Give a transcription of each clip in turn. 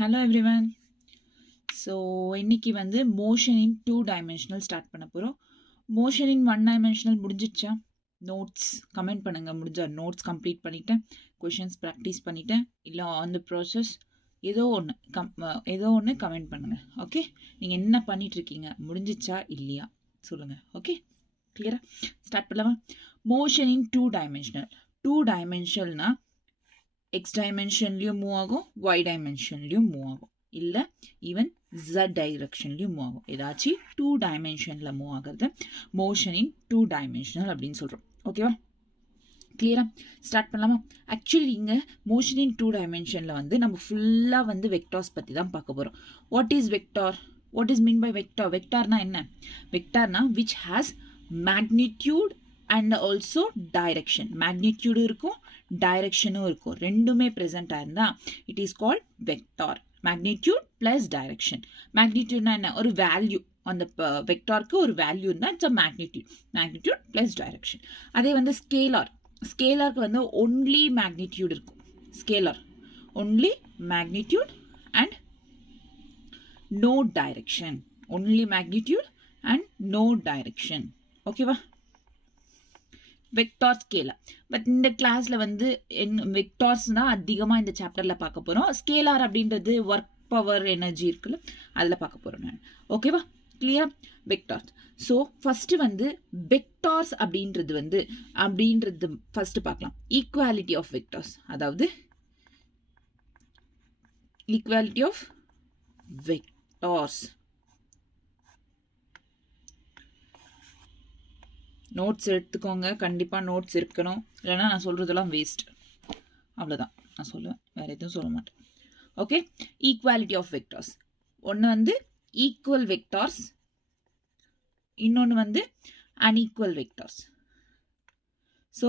Hello everyone. So இன்னைக்கு வந்து motion in 2 dimensional start பண்ண போறோம். motion in 1 dimensional முடிஞ்சிச்சா? notes comment பண்ணுங்க. முடிஞ்சா notes complete பண்ணிட்டேன். questions practice பண்ணிட்டேன். இல்ல on the process ஏதோ ஒன்று கமெண்ட் பண்ணுங்க. ஓகே, நீங்க என்ன பண்ணிட்டு இருக்கீங்க, முடிஞ்சிச்சா இல்லையா சொல்லுங்க. ஓகே, கிளியரா ஸ்டார்ட் பண்ணலாமா? Motion in 2 dimensional. 2 dimensionalனா எக்ஸ் டைமென்ஷன்லையும் மூவ் ஆகும், ஒய் டைமென்ஷன்லையும் மூவ் ஆகும், இல்லை ஈவன் ஜட் டைரக்ஷன்லையும் மூவ் ஆகும். ஏதாச்சும் 2 dimensionல மூவ் ஆகிறது மோஷன் இன் 2 dimensional அப்படின்னு சொல்கிறோம். ஓகேவா, கிளியரா ஸ்டார்ட் பண்ணலாமா? ஆக்சுவலி இங்கே மோஷன் இன் 2 dimensionல வந்து நம்ம ஃபுல்லாக வந்து வெக்டார்ஸ் பற்றி தான் பார்க்க போகிறோம். What is vector? What is mean by vector? வெக்டார்னா என்ன? வெக்டார்னா which has magnitude and also direction. மேக்னிடியூடும் இருக்கும், டைரக்ஷனும் இருக்கும், ரெண்டுமே ப்ரெசென்ட் ஆயிருந்தா it is called vector. Magnitude plus direction. மேக்னிடியூட்னா என்ன? ஒரு வேல்யூ, அந்த வெக்டாருக்கு ஒரு வேல்யூ இருந்தால் it's a magnitude. Magnitude plus direction. அதே வந்து ஸ்கேலார். ஸ்கேலாருக்கு வந்து ஒன்லி மேக்னிடியூட் இருக்கும். Scalar only magnitude and no direction. Only magnitude and no direction. ஓகேவா? Vector scalar. பட் இந்த கிளாஸ்ல வந்து வெக்டார்ஸ் தான் அதிகமாக இந்த சாப்டர்ல பார்க்க போறோம். ஸ்கேலார் அப்படின்றது ஒர்க் பவர் எனர்ஜி இருக்குல்ல, அதில் பார்க்க போறோம் நான். ஓகேவா, கிளியர்? வெக்டார்ஸ். ஸோ ஃபர்ஸ்ட் வந்து வெக்டார்ஸ் அப்படின்றது ஃபர்ஸ்ட் பார்க்கலாம். ஈக்குவாலிட்டி ஆஃப் வெக்டார்ஸ், அதாவது ஈக்குவாலிட்டி ஆஃப் வெக்டார்ஸ். நோட்ஸ் எடுத்துக்கோங்க, கண்டிப்பாக நோட்ஸ் இருக்கணும், இல்லைனா நான் சொல்கிறதெல்லாம் வேஸ்ட். அவ்வளோதான் நான் சொல்லுவேன், வேறு எதுவும் சொல்ல மாட்டேன். Okay, equality of vectors. ஒன்று வந்து ஈக்குவல் வெக்டார்ஸ், இன்னொன்று வந்து unequal vectors. So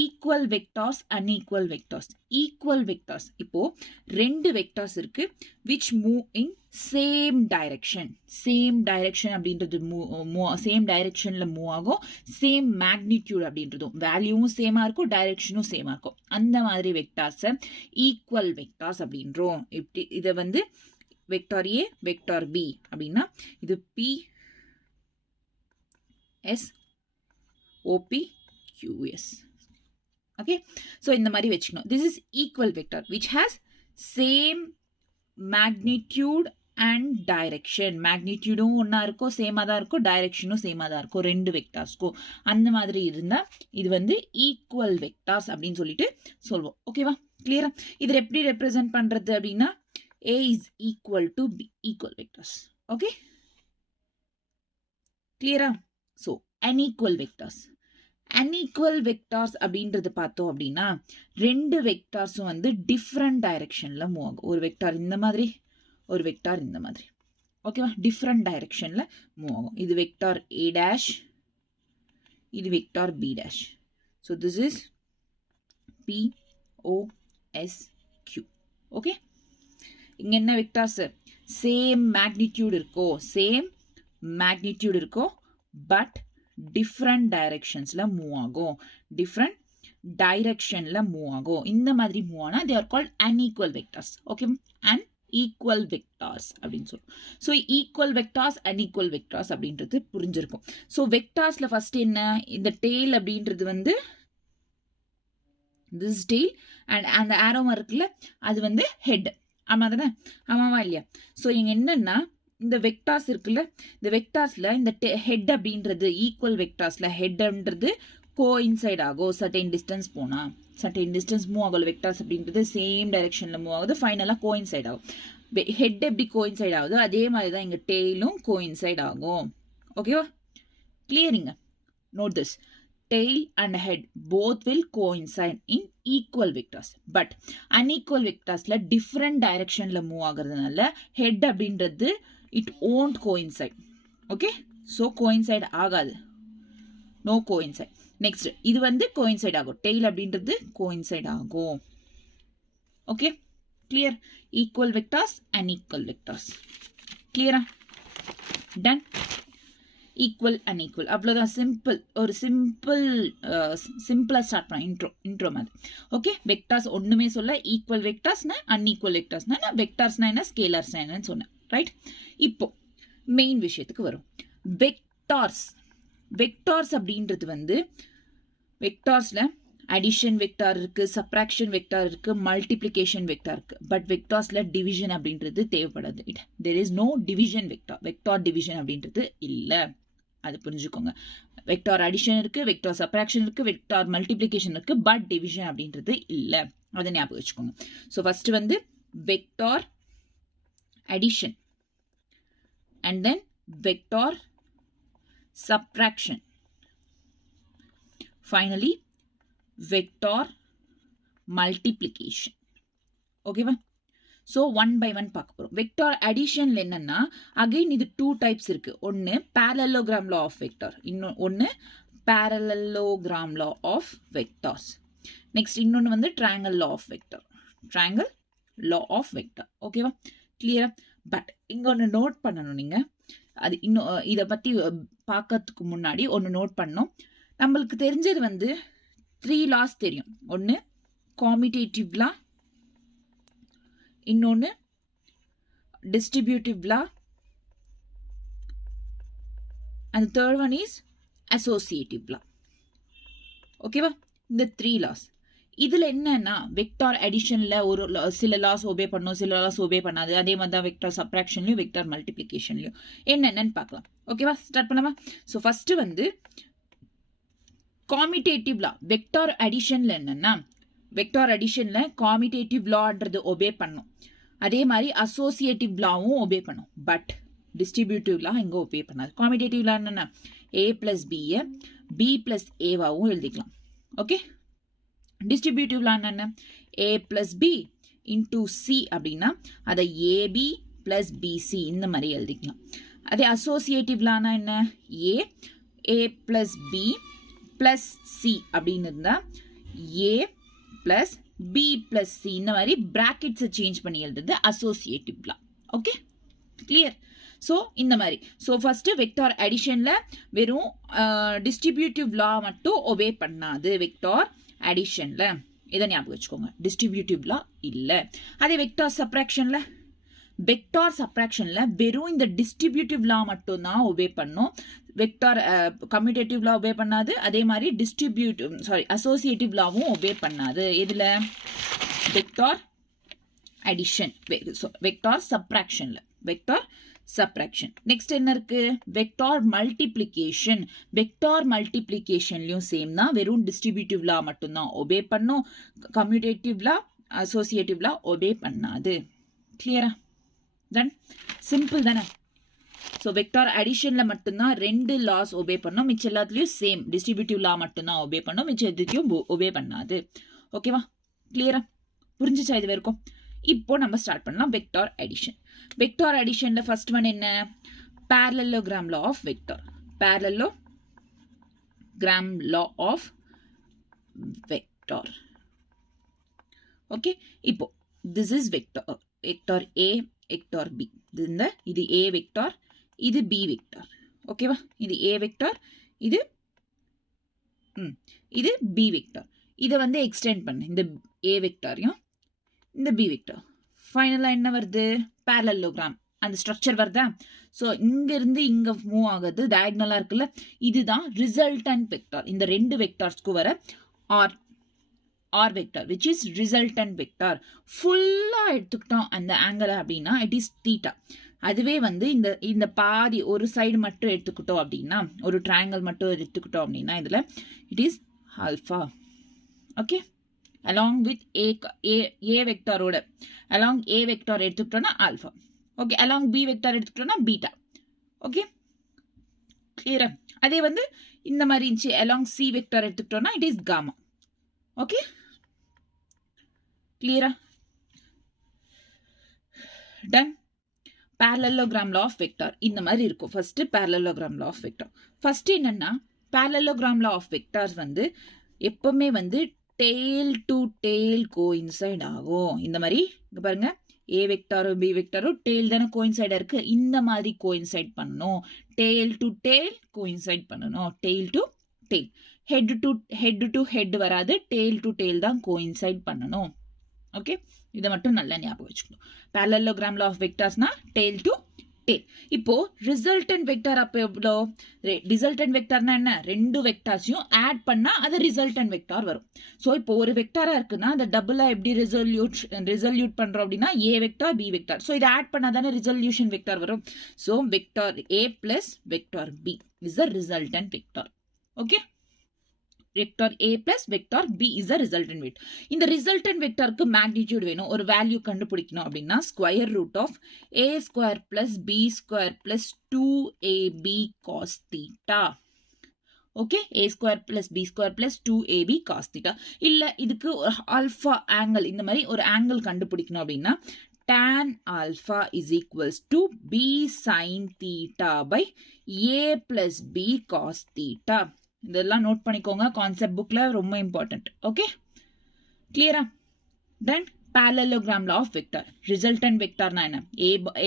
equal vectors, unequal vectors. Equal vectors, இப்போ ரெண்டு வெக்டார்ஸ் இருக்கு which move in same direction. Same direction அப்படின்றது சேம் டைரக்ஷன்ல மூவ் ஆகும். சேம் மேக்னிடியூட் அப்படின்றதும் வேல்யூவும் சேமா இருக்கும், டைரக்ஷனும் சேமா இருக்கும். அந்த மாதிரி வெக்டார்ஸை ஈக்குவல் வெக்டார்ஸ் அப்படின்றோம். இப்படி இதை வந்து வெக்டார் ஏ, வெக்டார் பி அப்படின்னா இது B S OP QS. Okay, so இந்த மாதிரி வெச்சுக்கணும். This is equal vector which has same magnitude and direction. மேக்னிடியூடும் ஒன்றா இருக்கும், சேமாக தான் இருக்கும், டைரக்ஷனும் சேமாக தான் இருக்கும் ரெண்டு வெக்டார்ஸ்க்கும். அந்த மாதிரி இருந்தால் இது வந்து ஈக்குவல் வெக்டார்ஸ் அப்படின்னு சொல்லிட்டு சொல்வோம். ஓகேவா, கிளியரா? இதில் எப்படி ரெப்ரசென்ட் பண்ணுறது அப்படின்னா A is equal to B, equal vectors. Okay, கிளியரா? So unequal vectors. Unequal vectors அப்படின்றது பார்த்தோம் அப்படின்னா ரெண்டு வெக்டார்ஸும் வந்து டிஃப்ரெண்ட் டைரக்ஷன்ல மூவ் ஆகும். ஒரு வெக்டார் இந்த மாதிரி, ஒரு வெக்டார் இந்த மாதிரி. ஓகேவா, டிஃப்ரெண்ட் டைரக்ஷன்ல மூவ் ஆகும். இது வெக்டார் A டேஷ், இது vector B dash. So this is POSQ. Okay, இங்க என்ன வெக்டார்ஸ்? சேம் மேக்னிடியூட் இருக்கோ, பட் டிஃப்ரெண்ட் டைரக்ஷன்ஸ்ல மூவ் ஆகும், டிஃப்ரெண்ட் டைரக்ஷன்ல மூவ் ஆகும். இந்த மாதிரி மூவ் ஆனா they are called unequal vectors. Okay, unequal vectors அப்படின்னு சொல்லுவோம். So equal vectors, unequal vectors அப்படின்றது புரிஞ்சிருக்கும். ஸோ வெக்டார்ஸ்ல ஃபர்ஸ்ட் என்ன? இந்த டெய்ல் அப்படின்றது வந்து திஸ் டெய்ல் அண்ட் அந்த ஆரோ இருக்குல்ல, அது வந்து ஹெட். ஆமா தானே? ஆமாவா இல்லையா? ஸோ இங்க என்னன்னா இந்த வெக்டார்ஸ் இருக்குல்ல, இந்த வெக்டார்ஸ்ல இந்த ஹெட் அப்படின்றது ஈக்குவல் வெக்டார்ஸ்ல ஹெட்ன்றது கோஇன்சைட் ஆகும். சர்டைன் டிஸ்டன்ஸ் போனா, சர்டைன் டிஸ்டன்ஸ் மூவ் ஆகும். வெக்டார்ஸ் அப்படின்றது சேம் டைரக்ஷன்ல மூவ் ஆகுது, ஃபைனலா கோஇன்சைட் ஆகும். ஹெட் எப்படி கோஇன்சைட் ஆகுது அதே மாதிரி தான் இங்க டெய்லும் கோஇன்சைட் ஆகும். ஓகேவா, கிளியரிங்க? Note this, tail and head both will coincide in equal vectors, but unequal vectorsல different directionல மூவ் ஆகுறதுனால head அப்படின்றது it won't coincide. okay, so coincide ஆகாது, no coincide. next இது வந்து coincide ஆகும், tail அப்படின்றது coincide ஆகும். okay, clear? equal vectors, unequal vectors. clear? done. Equal unequal, அவ்வளோதான். சிம்பிள். ஒரு சிம்பிளாக ஸ்டார்ட் பண்ண இன்ட்ரோ மாதிரி. ஓகே, வெக்டார்ஸ் ஒன்றுமே சொல்ல. ஈக்குவல் வெக்டார்ஸ்னா அன்ஈக்குவல் வெக்டார்ஸ்னா, வெக்டார்ஸ்னா என்ன, ஸ்கேலர்ஸ்னா என்னன்னு சொன்னேன். ரைட். இப்போ மெயின் விஷயத்துக்கு வரும். வெக்டார்ஸ் அப்படின்றது வந்து வெக்டார்ஸில் அடிஷன் வெக்டார் இருக்கு, சப்ராக்ஷன் வெக்டார் இருக்கு, மல்டிப்ளிகேஷன் வெக்டார் இருக்கு. பட் வெக்டார்ஸ்ல டிவிஷன் அப்படின்றது தேவைப்படாது. There is no division vector division அப்படின்றது இல்லை. அது புரிஞ்சுக்கோங்க. வெக்டார் அடிஷன் இருக்கு, வெக்டார் சப்ராக்ஷன் இருக்கு, வெக்டார் மல்டிப்ளிகேஷன் இருக்கு, பட் டிவிஷன் அப்படின்றது இல்லை. அதை ஞாபகம் வச்சுக்கோங்க. ஸோ ஃபர்ஸ்ட் வந்து vector addition and then vector subtraction, finally vector multiplication. ஓகேவா? ஸோ ஒன் பை ஒன் பார்க்க போகிறோம். வெக்டார் அடிஷன்ல என்னன்னா, அகைன் இது 2 டைப்ஸ் இருக்கு. ஒன்று parallelogram law of vector, ஒன்று parallelogram law of vectors. Next இன்னொன்று வந்து triangle law of vector, triangle law of vector. ஓகேவா? கிளியரா? பட் இங்க ஒன்று நோட் பண்ணணும் நீங்க. அது இன்னும் இதை பத்தி பார்க்கறதுக்கு முன்னாடி ஒன்று நோட் பண்ணணும். நம்மளுக்கு தெரிஞ்சது வந்து 3 laws தெரியும். ஒன்று commutative law, இன்னொன்று distributive law, and the third one is associative law. ஓகேவா? இந்த 3 laws. இதுல என்னன்னா, வெக்டார் அடிஷன்ல ஒரு சில லாஸ் ஒபே பண்ணும், சில லாஸ் ஒபே பண்ணாது. அதே மாதிரி தான் வெக்டார் சப்ராக்ஷன்லயும் வெக்டார் மல்டிப்ளிகேஷன்லயும் என்னென்னு பார்க்கலாம். ஓகேவா? ஸ்டார்ட் பண்ணலாமா? ஸோ ஃபர்ஸ்ட் வந்து காமிடேட்டிவ் லா. வெக்டார் அடிஷன்ல என்னன்னா, வெக்டார் அடிஷன்ல காமிடேட்டிவ் லான்றது ஒபே பண்ணும். அதே மாதிரி அசோசியேட்டிவ் லாவும் ஒபே பண்ணும். பட் டிஸ்ட்ரிபியூட்டிவ் லா இங்க ஒபே பண்ணாது. காமிடேட்டிவ் லா என்னன்னா, a பிளஸ் பியை b பிளஸ் ஏவாவும் எழுதிக்கலாம். ஓகே. டிஸ்ட்ரிபியூட்டிவ் லா என்ன, a plus b into c அப்படின்னா அதை ab பிளஸ் bc இந்த மாதிரி எழுதிக்கலாம். அதே அசோசியேட்டிவ் லானா என்ன, a plus b plus c அப்படின்னு இருந்தா a plus b plus c இந்த மாதிரி பிராக்கெட்ஸை சேஞ்ச் பண்ணி எழுதுறது associative law. Okay, clear? So இந்த மாதிரி. ஸோ ஃபர்ஸ்ட் வெக்டார் அடிஷன்ல வெறும் டிஸ்ட்ரிபியூட்டிவ் லா மட்டும் ஒபே பண்ணாது வெக்டார் அடிஷன்ல. இதை ஞாபகம் வச்சுக்கோங்க. டிஸ்ட்ரிபியூட்டிவ் லா இல்லை. அதே வெக்டார் சப்ராக்ஷன்ல வெறும் இந்த டிஸ்ட்ரிபியூட்டிவ் லா மட்டும் தான் ஒபே பண்ணும். வெக்டார் கம்யூட்டேட்டிவ் லா ஒபே பண்ணாது. அதே மாதிரி அசோசியேட்டிவ் லாவும் ஒபே பண்ணாது. இதுல vector addition, vector subtraction. Next என்ன இருக்கு, வெக்டார் மல்டிப்ளிகேஷன். வெக்டார் மல்டிப்ளிகேஷன்லயும் சேம் தான். வெறும் டிஸ்ட்ரிபியூட்டிவ் லா மட்டும் தான் ஒபே பண்ணும். கம்யூட்டேட்டிவ் லா, அசோசியேட்டிவ் லா ஒபே பண்ணாது. கிளியரா? தென் சிம்பிள் தானே. ஸோ வெக்டார் அடிஷன்ல மட்டும்தான் 2 லாஸ் ஒபே பண்ணும். மிச்ச எல்லாத்துலயும் சேம் டிஸ்ட்ரிபியூட்டிவ் லா மட்டும்தான் ஒபே பண்ணும். மிச்ச எதுக்கும் ஒபே பண்ணாது. ஓகேவா? கிளியரா? புரிஞ்சுச்சா இது வரைக்கும்? இப்போ நம்ம ஸ்டார்ட் பண்ணலாம் வெக்டார் அடிஷன். வெக்டார் அடிஷன்ல ஃபர்ஸ்ட் ஒன் என்ன, parallelogram law of vector. parallelogram law of vector. Okay, இப்போ this is vector A, vector B. இது A வெக்டார், இது B வெக்டார். ஓகேவா? இது A வெக்டார், இது B வெக்டார். இதை வந்து எக்ஸ்டெண்ட் பண்ணு, இந்த A வெக்டாரையும் இந்த B வெக்டார். ஃபைனலா என்ன வருது, parallelogram. அந்த ஸ்ட்ரக்சர் வருதா? ஸோ இங்க இருந்து இங்க மூவ் ஆகுது, டயகனலா இருக்குல்ல, இதுதான் ரிசல்டன்ட் வெக்டார். இந்த 2 வெக்டார்ஸ்க்கு வர R vector which is resultant vector. ஃபுல்லா எடுத்துக்கிட்டோம் அந்த ஆங்கிள் அப்படின்னா இட் இஸ் தீட்டா. அதுவே வந்து இந்த பாதி ஒரு சைடு மட்டும் எடுத்துக்கிட்டோம் அப்படின்னா, ஒரு ட்ரையாங்கிள் மட்டும் எடுத்துக்கிட்டோம் அப்படின்னா இதுல it is alpha. Okay, along with a வெக்டாரோட along a வெக்டார் எடுத்துக்கிட்டோம்னா alpha. Okay, along b vector எடுத்துக்கிட்டோம்னா பீட்டா. ஓகே, கிளியரா? அதே வந்து இந்த மாதிரி இருந்துச்சு along c வெக்டார் எடுத்துக்கிட்டோம்னா இட் இஸ் காமா. ஓகே, கிளியரா? Done. parallelogram law of vector இந்த மாதிரி இருக்கும். First parallelogram law of vector. First என்னன்னா, parallelogram law of vectors வந்து எப்பவுமே வந்து டெய்ல் டு டெய்ல் கோயின்சைட் ஆகும். இந்த மாதிரி இங்க பாருங்க, ஏ வெக்டாரோ பி வெக்டாரோ டெய்ல் தானே கோயின்சைடா இருக்கு. இந்த மாதிரி கோயின்சைட் பண்ணணும். டெய்ல் டு டெய்ல் கோயின்சைட் பண்ணணும். Tail to tail. Head to head வராது. டெய்ல் டு டெய்ல் தான் கோயின்சைட் பண்ணணும். ஓகே, இதை மட்டும் நல்லா ஞாபகம் வச்சுக்கணும். parallelogram law of vectorsனா tail to tail. இப்போ resultant vector அப்போ எவ்வளோ? resultant vectorனா என்ன? ரெண்டு வெக்டார்ஸையும் ஆட் பண்ணா அது resultant vector வரும். ஸோ இப்போ ஒரு வெக்டாரா இருக்குன்னா அந்த டபுளா எப்படி ரிசல்யூட் பண்றோம் அப்படின்னா A vector B vector. So இதை ஆட் பண்ணா தானே ரிசல்யூஷன் வெக்டார் வரும். So vector A plus vector B is a resultant vector. Okay, vector A plus vector B is a resultant vector. இந்த resultant vectorக்கு magnitude வேணும். ஒரு வேல்யூ கண்டுபிடிக்கணும் அப்படின்னா square root of A square plus B square plus 2AB cos theta. Okay, A square plus B square plus 2AB cos theta. இல்ல இதுக்கு ஒரு alpha angle, இந்த மாதிரி ஒரு angle கண்டுபிடிக்கணும் அப்படின்னா tan alpha is equals to B sin theta by A plus B cos theta. இதெல்லாம் note பண்ணிக்கோங்க, கான்செப்ட் புக்ல ரொம்ப இம்பார்ட்டன்ட். ஓகே, கிளியரா? தென் parallelogram law of vector. Resultant vectorனா என்ன?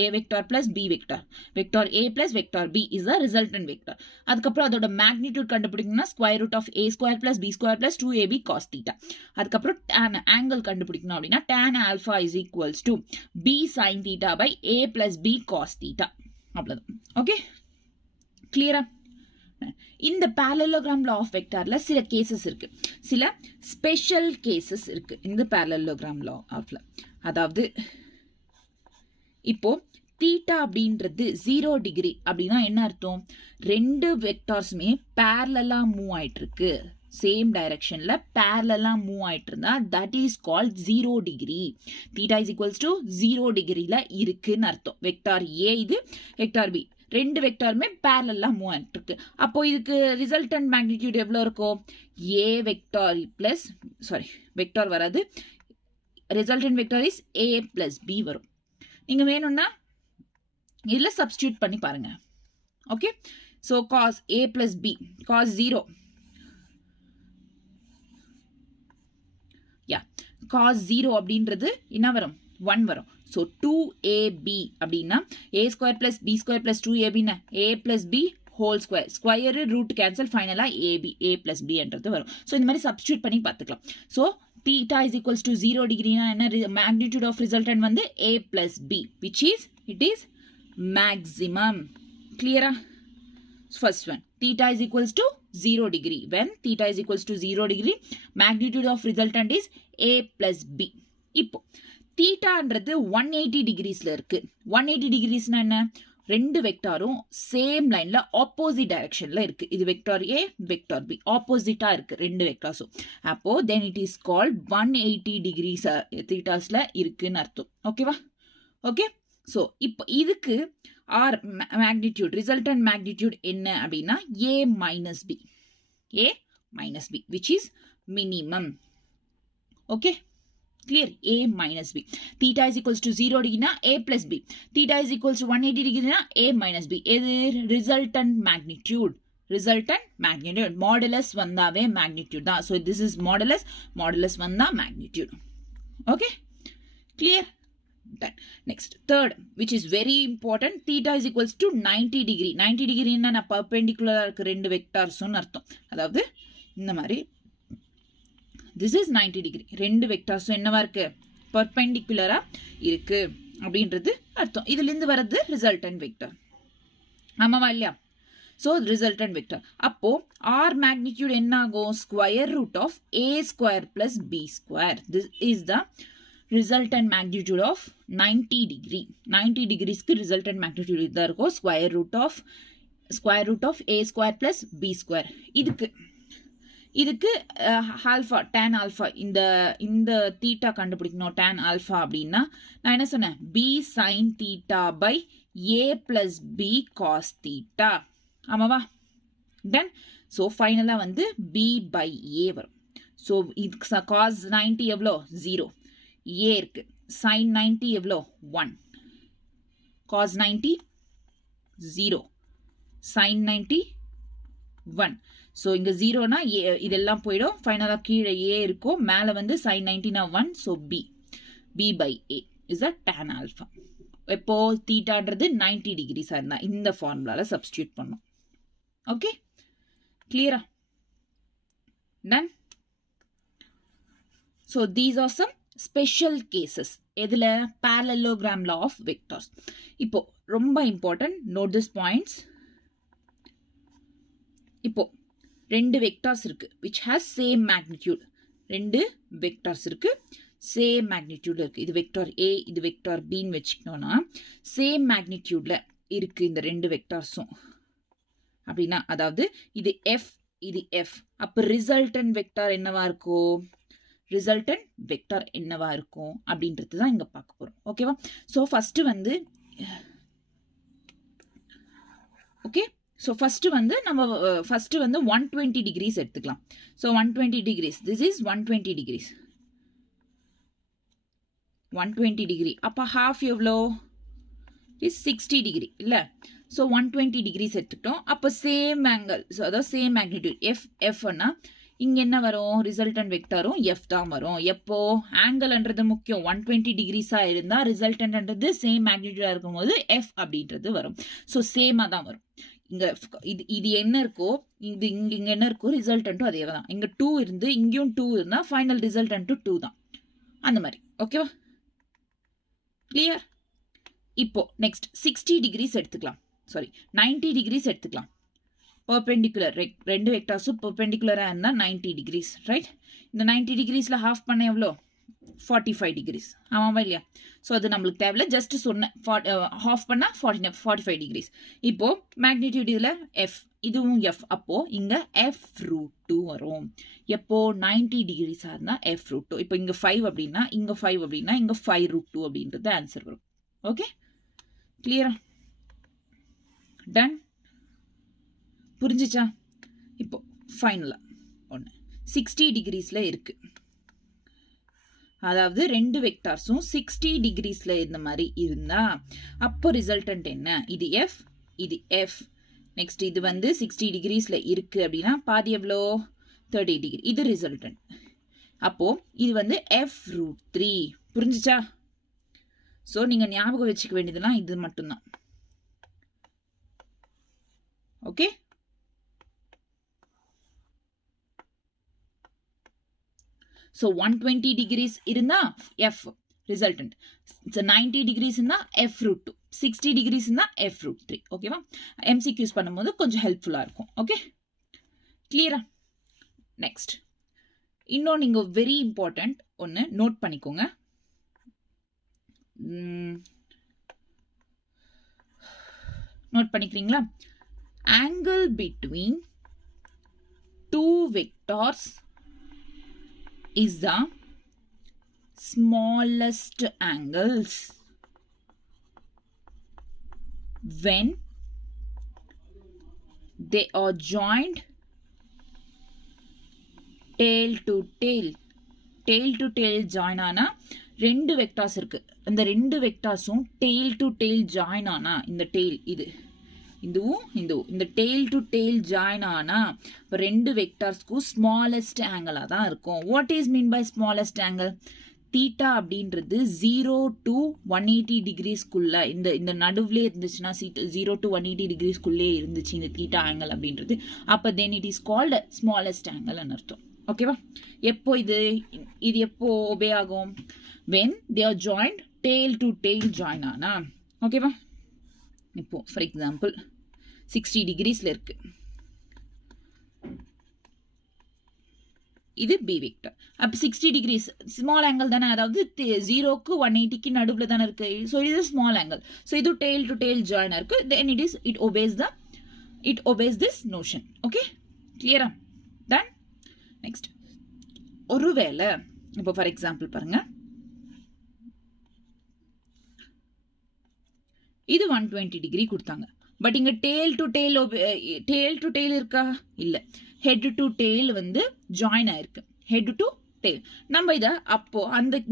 A vector plus B vector. Vector A plus vector B is a resultant vector. அதுக்கப்புறம் அதோட magnitude கண்டுபிடிக்கணும்னா square root of A square plus B square plus 2AB cos theta. அதுக்கப்புறம் tan angle கண்டுபிடிக்கணும் அப்படின்னா tan alpha is equals to B sin theta by A plus B cos theta. அவ்வளவுதான். Okay, கிளியரா? இந்த parallelogram law of vectorல சில cases இருக்கு, சில special cases இருக்கு இந்த parallelogram law ofல. அதாவது இப்போ தீட்டா அப்படின்றது 0 டிகிரி அப்படின்னா என்ன அர்த்தம்? ரெண்டு வெக்டார்ஸுமே பேரலலா மூவ் ஆயிட்டு இருக்கு, சேம் டைரக்ஷன்ல பேரலலா மூவ் ஆயிட்டு இருந்தா that is called 0 degree. Theta is equals to 0 டிகிரில இருக்குன்னு அர்த்தம். வெக்டார் ஏ இது, வெக்டார் பி, ரெண்டு வெக்டாருமே பேரலா மூவ் ஆயிட்டு இருக்கு. அப்போ இதுக்கு ரிசல்டன்ட் மேக்னிடியூட் எவ்வளோ இருக்கும்? ஏ வெக்டார் பிளஸ் வெக்டார் வராது, resultant vector is A plus B வரும். நீங்க வேணும்னா இதுல சப்ஸ்டியூட் பண்ணி பாருங்க. Okay, so cos A plus B, cos 0, cos 0 அப்படின்றது என்ன வரும்? 1 வரும். ஸோ 2AB அப்படின்னா A square plus B square plus 2AB A plus B whole square, square root cancel, ஃபைனலாக A பிளஸ் B என்றது வரும். ஸோ இந்த மாதிரி சப்ஸ்டியூட் பண்ணி பார்த்துக்கலாம். So theta is equals to 0 டிகிரினா என்ன? magnitude of resultant வந்து A plus B, which is, it is maximum. Clear? First one, theta is equals to 0 degree. When theta is equals to 0 degree, magnitude of resultant is A plus B. இப்போ தீட்டான்றது 180 டிகிரிஸ்ல இருக்கு. 180 டிகிரிஸ்னா என்ன? ரெண்டு வெக்டாரும் same லைன்ல opposite டைரக்ஷன்ல இருக்கு. இது vector ஏ, vector B, ஆப்போசிட்டா இருக்கு ரெண்டு வெக்டார்ஸும். அப்போ then it is called 180 degrees தீட்டாஸ்ல இருக்குன்னு அர்த்தம். ஓகேவா? ஓகே, ஸோ இப்போ இதுக்கு ஆர் மேக்னிடியூட், ரிசல்டன்ட் மேக்னிடியூட் என்ன அப்படின்னா A minus B, A minus B, which is minimum. Okay, clear? A minus B. Theta is equals to 0 degree na A plus B. Theta is equals to 180 degree na A minus B. இது resultant magnitude. Resultant magnitude. Modulus வந்தாவே magnitude தான். So this is modulus. Modulus வந்தா magnitude. Okay? Clear? Done. Next, third, which is very important. Theta is equals to 90 degree. 90 degree na perpendicular இருக்கு ரெண்டு வெக்டார்ஸ்னு அர்த்தம். அதாவது இந்த மாதிரி this is 90 degree. ரெண்டு வெக்டார்ஸும் என்னவா இருக்கு? பர்பெண்டிகுலரா இருக்கு அப்படின்றது அர்த்தம். இதுல இருந்து வரது ரிசல்டன்ட் வெக்டர். ஆமாவா இல்லையா? So resultant vector. அப்போ ஆர் மேக்னிடியூட் என்ன ஆகும்? Square root of A square plus B square. This is the resultant magnitude of 90 degree. 90 டிகிரிஸ்க்கு ரிசல்டன்ட் மேக்னிடியூட் இதாக இருக்கும். Square root of A square plus B square. இதுக்கு alpha, tan alpha, இந்த theta கண்டுபிடிக்கணும். Tan alpha அப்படின்னா நான் என்ன சொன்னேன்? B sine theta by A plus B cos theta. ஆமாவா? தென் ஸோ ஃபைனலாக வந்து பி பை ஏ வரும். ஸோ இது காஸ் 90 எவ்வளோ? 0. ஏ இருக்கு. சைன் 90 எவ்வளோ? 1. Cos 90 0, sign 90 1. ஸோ இங்கே 0னா இதெல்லாம் போயிடும். ஃபைனலாக கீழே ஏ இருக்கும், மேலே வந்து sin 90 1. So b by a is a tan alpha. எப்போ தீட்டான்றது 90 டிகிரிஸாக இருந்தால் இந்த ஃபார்முலாவில் சப்ஸ்டியூட் பண்ணோம். ஓகே, கிளியரா? Done. So these are some special cases. எதில்? parallelogram law of vectors. இப்போ ரொம்ப இம்பார்ட்டன்ட், நோட் திஸ் பாயிண்ட்ஸ். இப்போ ரெண்டு வெக்டார்ஸ் இருக்கு which has same magnitude. ரெண்டு வெக்டார்ஸ் இருக்கு, சேம் மேக்னிடியூட்ல இருக்கு. இது வெக்டார் A, இது வெக்டார் Bன்னு வச்சுக்கணும்னா சேம் மேக்னிடியூட்ல இருக்கு இந்த ரெண்டு வெக்டார்ஸும். அப்படின்னா அதாவது இது F, இது F. அப்ப ரிசல்டன்ட் வெக்டார் என்னவா இருக்கும்? ரிசல்டன்ட் வெக்டார் என்னவா இருக்கும் அப்படின்றது தான் இங்க பார்க்க போறோம். ஓகேவா? ஸோ ஃபர்ஸ்ட் வந்து ஓகே, ஸோ ஃபர்ஸ்ட் வந்து நம்ம ஃபர்ஸ்ட் வந்து 120 டிகிரிஸ் எடுத்துக்கலாம். So 120 degrees, this is 120 degrees. 120 degree அப்போ ஹாஃப் எவ்வளோ? இஸ் 60 டிகிரி இல்லை? ஸோ 120 டிகிரிஸ் எடுத்துக்கிட்டோம். அப்போ சேம் ஆங்கிள், ஸோ அதாவது சேம் மேக்னிடியூட் எஃப்னா இங்கே என்ன வரும்? ரிசல்டன்ட் வெக்டாரும் எஃப் தான் வரும். எப்போ? ஆங்கிள்ன்றது முக்கியம். 120 டிகிரிஸாக இருந்தால் ரிசல்டன்ட்ன்றது சேம் மேக்னிடியூடாக இருக்கும்போது எஃப் அப்படின்றது வரும். ஸோ சேமாக தான் வரும். இங்கே இது என்ன இருக்கோ, இது இங்கே என்ன இருக்கோ, ரிசல்டன்ட்டும் அதே தான். இங்கே 2 இருந்து இங்கேயும் 2 இருந்தால் ஃபைனல் ரிசல்டன்ட்டும் 2 தான். அந்த மாதிரி. ஓகேவா? கிளியர்? இப்போ நெக்ஸ்ட் 60 டிகிரிஸ் எடுத்துக்கலாம். சாரி, 90 டிகிரிஸ் எடுத்துக்கலாம். பர்பெண்டிகுலர், ரெண்டு வெக்டார்ஸும் பர்பெண்டிகுலராக இருந்தால் 90 டிகிரிஸ், ரைட்? இந்த 90 டிகிரிஸில் ஹாஃப் பண்ண எவ்வளோ? 45 டிகிரிஸ். ஆமாவா இல்லையா? ஸோ அது நம்மளுக்கு தேவையில்ல, ஜஸ்ட் சொன்னேன். ஹாஃப் பண்ணால் 45 டிகிரிஸ். இப்போ மேக்னிடியூட் இதில் எஃப், இதுவும் எஃப். அப்போ இங்கே f√2 வரும். எப்போ? 90 டிகிரிஸாக இருந்தால் f√2. இப்போ இங்கே 5 அப்படின்னா இங்கே 5 அப்படின்னா இங்கே 5√2 அப்படின்றது ஆன்சர் வரும். ஓகே, கிளியரா? டன். புரிஞ்சிச்சா? இப்போ ஃபைனலாக ஒன்று 60 டிகிரிஸில் இருக்கு. அதாவது ரெண்டு வெக்டார்ஸும் 60 டிகிரிஸில் இருந்த மாதிரி இருந்தா அப்போ ரிசல்டன்ட் என்ன? இது எஃப், இது எஃப். நெக்ஸ்ட் இது வந்து 60 டிகிரிஸில் இருக்கு அப்படின்னா பாதி எவ்வளோ? 30 டிகிரி. இது ரிசல்டன்ட். அப்போ இது வந்து f√3. புரிஞ்சிச்சா? ஸோ நீங்கள் ஞாபகம் வச்சுக்க வேண்டியதுலாம் இது மட்டும்தான். ஓகே, ஸோ 120 டிகிரிஸ் இருந்தா எஃப் ரிசல்டன்ட், 90 டிகிரிஸ் இருந்தா f√2, 60 டிகிரிஸ் இருந்தா f√3. ஓகேவா? எம்சிக்யூஸ் பண்ணும்போது கொஞ்சம் ஹெல்ப்ஃபுல்லாக இருக்கும். ஓகே, கிளியரா? நெக்ஸ்ட் இன்னும் நீங்கள் வெரி இம்பார்ட்டன்ட் ஒன்று நோட் பண்ணிக்கோங்க. நோட் பண்ணிக்கிறீங்களா? Angle between two vectors is the smallest angles when they are joined tail to tail. tail to tail join ஆனா ரெண்டு வெக்டார்ஸ் இருக்கு. அந்த ரெண்டு வெக்டார்ஸும் tail to tail join ஆனா இந்த tail இதுவும் இந்த டெய்ல் டு டெய்ல் ஜாயின் ஆனா ரெண்டு வெக்டார்ஸ்க்கும் ஸ்மாலஸ்ட் ஆங்கிளாக தான் இருக்கும். What is mean by smallest angle? Theta அப்படின்றது 0 to 180 டிகிரிஸ்குள்ள இந்த நடுவுலே இருந்துச்சுன்னா 0 to 180 டிகிரிஸ்குள்ளே இருந்துச்சு இந்த தீட்டா ஆங்கிள் அப்படின்றது, அப்போ then it is called smallest ஆங்கிள்னு அர்த்தம். ஓகேவா? எப்போ இது எப்போ ஒபே ஆகும்? When they are joint tail to tail join ஆனா. ஓகேவா? இப்போ ஃபார் எக்ஸாம்பிள் 60 டிகிரிஸ்ல இருக்கு, இது பி வெக்டர். அப்போ 60 டிகிரிஸ் ஸ்மால் ஆங்கிள் தானே, அதாவது 0க்கு 180க்கு நடுவில் தானே இருக்கு. ஸோ இது ஸ்மால் ஆங்கிள். ஸோ இது டெய்ல் டு டெய்ல் ஜாயின் இருக்கு. Then it obeys this notion. Okay, கிளியரா? டன். நெக்ஸ்ட் ஒருவேளை இப்போ ஃபார் எக்ஸாம்பிள் பாருங்க, இது 120 டிகிரி கொடுத்தாங்க. பட் இங்க டெய்ல் டு டெய்ல் இருக்கா? இல்ல, ஹெட் டு டெய்ல் வந்து ஜாயின் ஆயிருக்கு. ஹெட் டு டெய்ல் நம்ம இதை அப்போ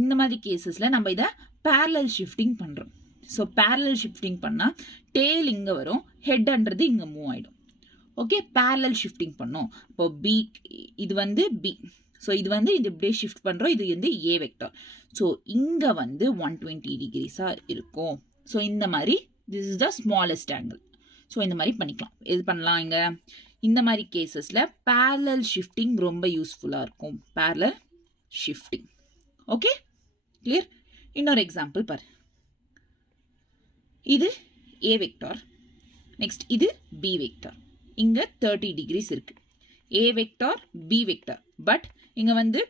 இந்த மாதிரி கேசஸ்ல நம்ம இதை parallel ஷிஃப்டிங் பண்றோம். ஸோ parallel ஷிஃப்டிங் பண்ணா டெய்ல் இங்க வரும், ஹெட்ன்றது இங்க மூவ் ஆயிடும். ஓகே, parallel ஷிஃப்டிங் பண்ணோம். இப்போ பி, இது வந்து பி, ஸோ இது வந்து இது இப்படியே ஷிஃப்ட் பண்ணுறோம். இது வந்து ஏ வெக்டார். ஸோ இங்கே வந்து 120 டிகிரிஸாக இருக்கும். ஸோ இந்த மாதிரி this is the smallest angle. So இந்த மாதிரி பண்ணிக்கலாம். எது பண்ணலாம் இங்கே இந்த மாதிரி கேசஸில் parallel ஷிஃப்டிங் ரொம்ப யூஸ்ஃபுல்லாக இருக்கும். parallel shifting. Okay, clear? இன்னொரு எக்ஸாம்பிள் பாரு. இது ஏ வெக்டார், நெக்ஸ்ட் இது பி வெக்டார். இங்கே 30 டிகிரிஸ் இருக்கு. ஏ வெக்டார் பி வெக்டார், பட் இங்கே வந்து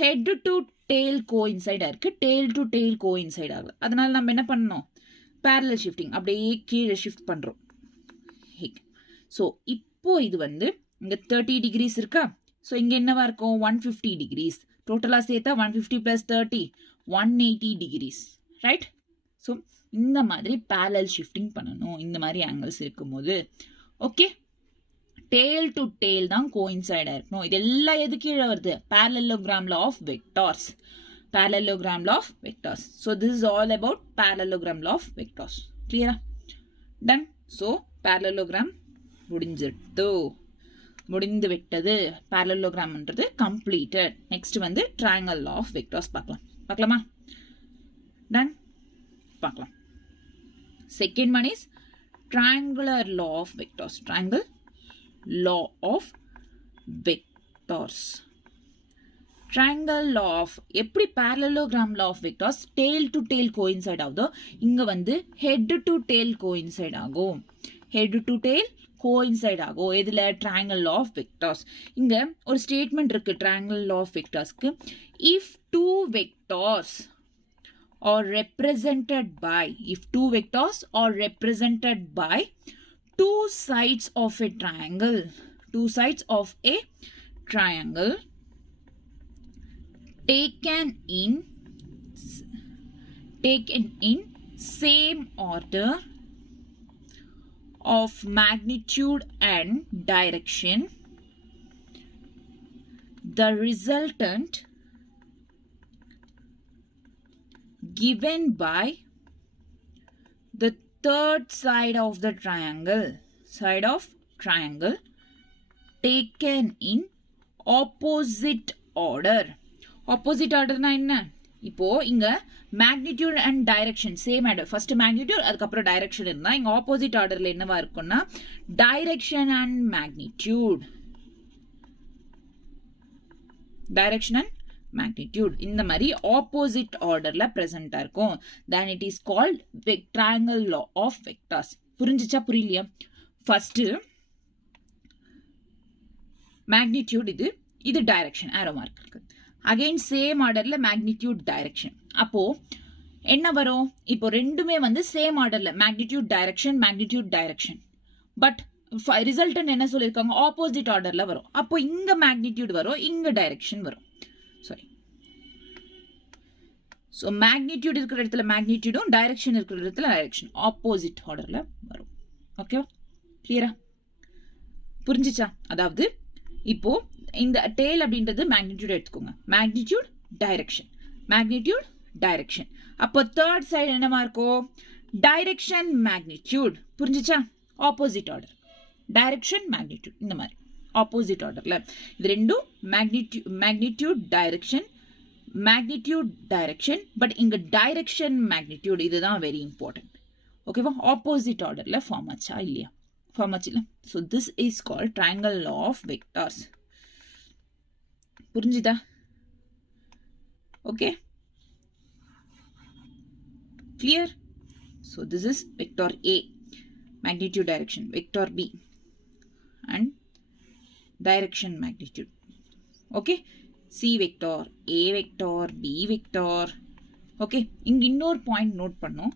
ஹெட் டு டெய்ல் கோஇன்சைடாக இருக்குது, டெய்ல் டு டெய்ல் கோஇன்சைட் ஆகல. அதனால நம்ம என்ன பண்ணோம், parallel ஷிஃப்டிங் அப்படியே கீழே ஷிஃப்ட் பண்ணுறோம். ஸோ இப்போ இது வந்து இங்கே 30 டிகிரிஸ் இருக்கா. ஸோ இங்கே என்னவா இருக்கும், 150 டிகிரிஸ். டோட்டலாக சேர்த்தா 150 + 30 180 டிகிரிஸ், ரைட்? ஸோ இந்த மாதிரி parallel ஷிஃப்டிங் பண்ணணும் இந்த மாதிரி ஆங்கிள்ஸ் இருக்கும்போது. ஓகே, டெய்ல் டு டெய்ல் தான் கோஇன்சைடாக இருக்கணும். இதெல்லாம் எது கீழே வருது, parallelogram law of vectors. parallelogram law of vectors. So this is all about parallelogram law of vectors. Clear? Done. So parallelogram முடிந்து விட்டது. parallelogramன்றது completed. next வந்து triangle law of vectors பார்க்கலாமா? done. பார்க்கலாம். second one is triangular law of vectors. triangle law of vectors. triangle law of எப்படி parallelogram law of vectors tail to tail coincide ஆகுதோ இங்க வந்து head to tail coincide ஆகும். head to tail coincide ஆகும். எதுல, triangle law of vectors. இங்க ஒரு statement இருக்கு triangle law of vectorsக்கு. if two vectors are represented by, if two vectors are represented by two sides of a triangle, two sides of a triangle taken in same order of magnitude and direction, the resultant given by the third side of the triangle, taken in opposite order. opposite order na enna, இப்போ இங்க magnitude and direction same order. first magnitude அதுக்கப்புறம் direction இருந்தா இங்க opposite orderல என்னவா இருக்கும்னா direction and magnitude. இந்த மாதிரி opposite orderல present இருக்கும். then it is called triangle law of vectors. புரிஞ்சிச்சா புரியலையா? first magnitude, இது direction arrow mark இருக்கு. again same orderல magnitude direction. அப்போ என்ன வரும், இப்போ ரெண்டுமே வந்து சேம் ஆர்டர்ல magnitude direction, பட் ரிசல்டன் என்ன சொல்லியிருக்காங்க, ஆப்போசிட் ஆர்டர்ல வரும். அப்போ இங்க magnitude வரும், இங்க direction வரும். சாரி, ஸோ magnitude இருக்கிற இடத்துல magnitudeம், direction இருக்கிற இடத்துல direction, ஆப்போசிட் ஆர்டர்ல வரும். ஓகேவா, கிளியரா புரிஞ்சிச்சா? அதாவது இப்போ இந்த டெய்ல் அப்படின்றது magnitude எடுத்துக்கோங்க, magnitude direction. அப்போ தேர்ட் சைடு என்னவா இருக்கும், direction magnitude. புரிஞ்சிச்சா? ஆப்போசிட் ஆர்டர், direction magnitude இந்த மாதிரி ஆப்போசிட் ஆர்டர்ல இது ரெண்டும் magnitude direction, பட் இங்க direction magnitude இதுதான் வெரி இம்பார்ட்டன்ட். ஓகேவா, ஆப்போசிட் ஆர்டர்ல ஃபார்ம் ஆச்சா இல்லையா? ஃபார்ம் ஆச்சு இல்ல? So this is called triangle law of vectors. புரிஞ்சுதா? Okay, clear? So this is vector A, magnitude direction, vector B and direction magnitude. Okay, C vector, A vector, B vector. Okay, இங்க இன்னொரு point note பண்ணோம்,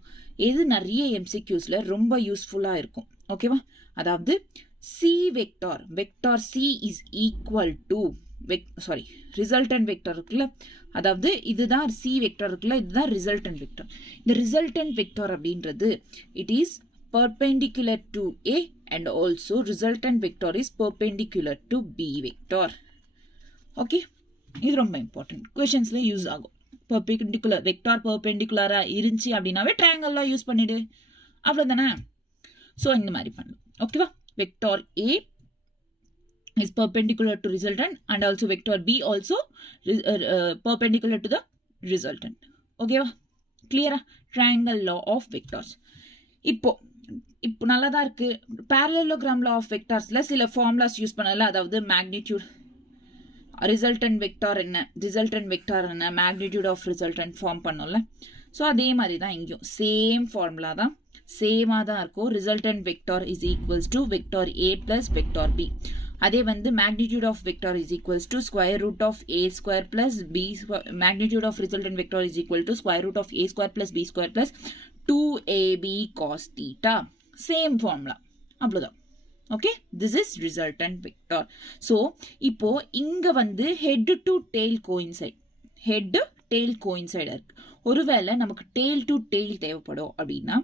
எது நிறைய MCQsல ரொம்ப யூஸ்ஃபுல்லா இருக்கும். ஓகேவா, அதாவது C vector, vector C is equal to resultant vector இருக்குல்ல, அதாவது இதுதான் C வெக்டர் இருக்குல்ல, இதுதான் ரிசல்டன்ட் வெக்டர். இந்த ரிசல்டன்ட் வெக்டர் அப்படின்றது it is perpendicular to A and also resultant vector is perpendicular to B vector. Okay, இது ரொம்ப இம்பார்ட்டன்ட், क्वेश्चंसல யூஸ் ஆகும். பெர்பெண்டிகுலர் வெக்டார் பெர்பெண்டிகுலரா இருந்துச்சு அப்படின்னாவே ட்ரையாங்கிள்லாம் யூஸ் பண்ணிடு, அவ்வளவுதானே? ஸோ இந்த மாதிரி பண்ணலாம். ஓகேவா, vector A is perpendicular to resultant and also vector B also perpendicular to the resultant. Okay va? Clear? Triangle law of vectors. இப்போ நல்லா தான் இருக்கு. parallelogram law of vectorsல சில formulas யூஸ் பண்ணல. அதாவது magnitude resultant vector என்ன, resultant vector என்ன, magnitude of resultant form பண்ணோம்ல. ஸோ அதே மாதிரி தான் இங்கேயும் சேம் ஃபார்முலா தான், சேமாக தான் இருக்கும். resultant vector is equals to vector A plus vector B. அதே வந்து magnitude of vector is equals to square root of A square plus B square. Magnitude of resultant vector is equal to square root of A square plus B square plus 2AB cos theta. Same formula. அவ்வளோதான். Okay, this is resultant vector. So இப்போ இங்க வந்து head to tail coincide, head tail coincide இருக்கு. ஒருவேளை நமக்கு tail to tail தேவைப்படும் அப்படின்னா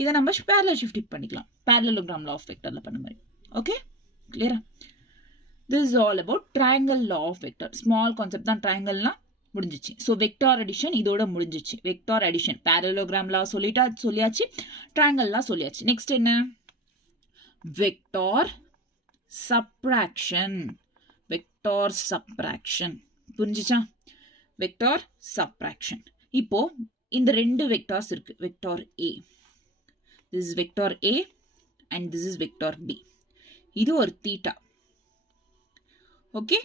இதை நம்ம parallel shifting பண்ணிக்கலாம், parallelogram law of vectorல பண்ண மாதிரி. Okay, clear? This is all about triangle law of vector. Small concept தான் triangleனா முடிஞ்சிச்சு. ஸோ வெக்டார் அடிஷன் இதோட முடிஞ்சிச்சு. வெக்டார் அடிஷன் parallelogram law சொல்லியாச்சு, triangle law சொல்லியாச்சு. நெக்ஸ்ட் என்ன? Vector subtraction. வெக்டார் சப்ராக்ஷன் புரிஞ்சிச்சா? Vector subtraction. இப்போ இந்த ரெண்டு வெக்டார்ஸ் இருக்கு. Vector A, this is vector A and this is vector B. இது ஒரு தீட்டா. ஓகே,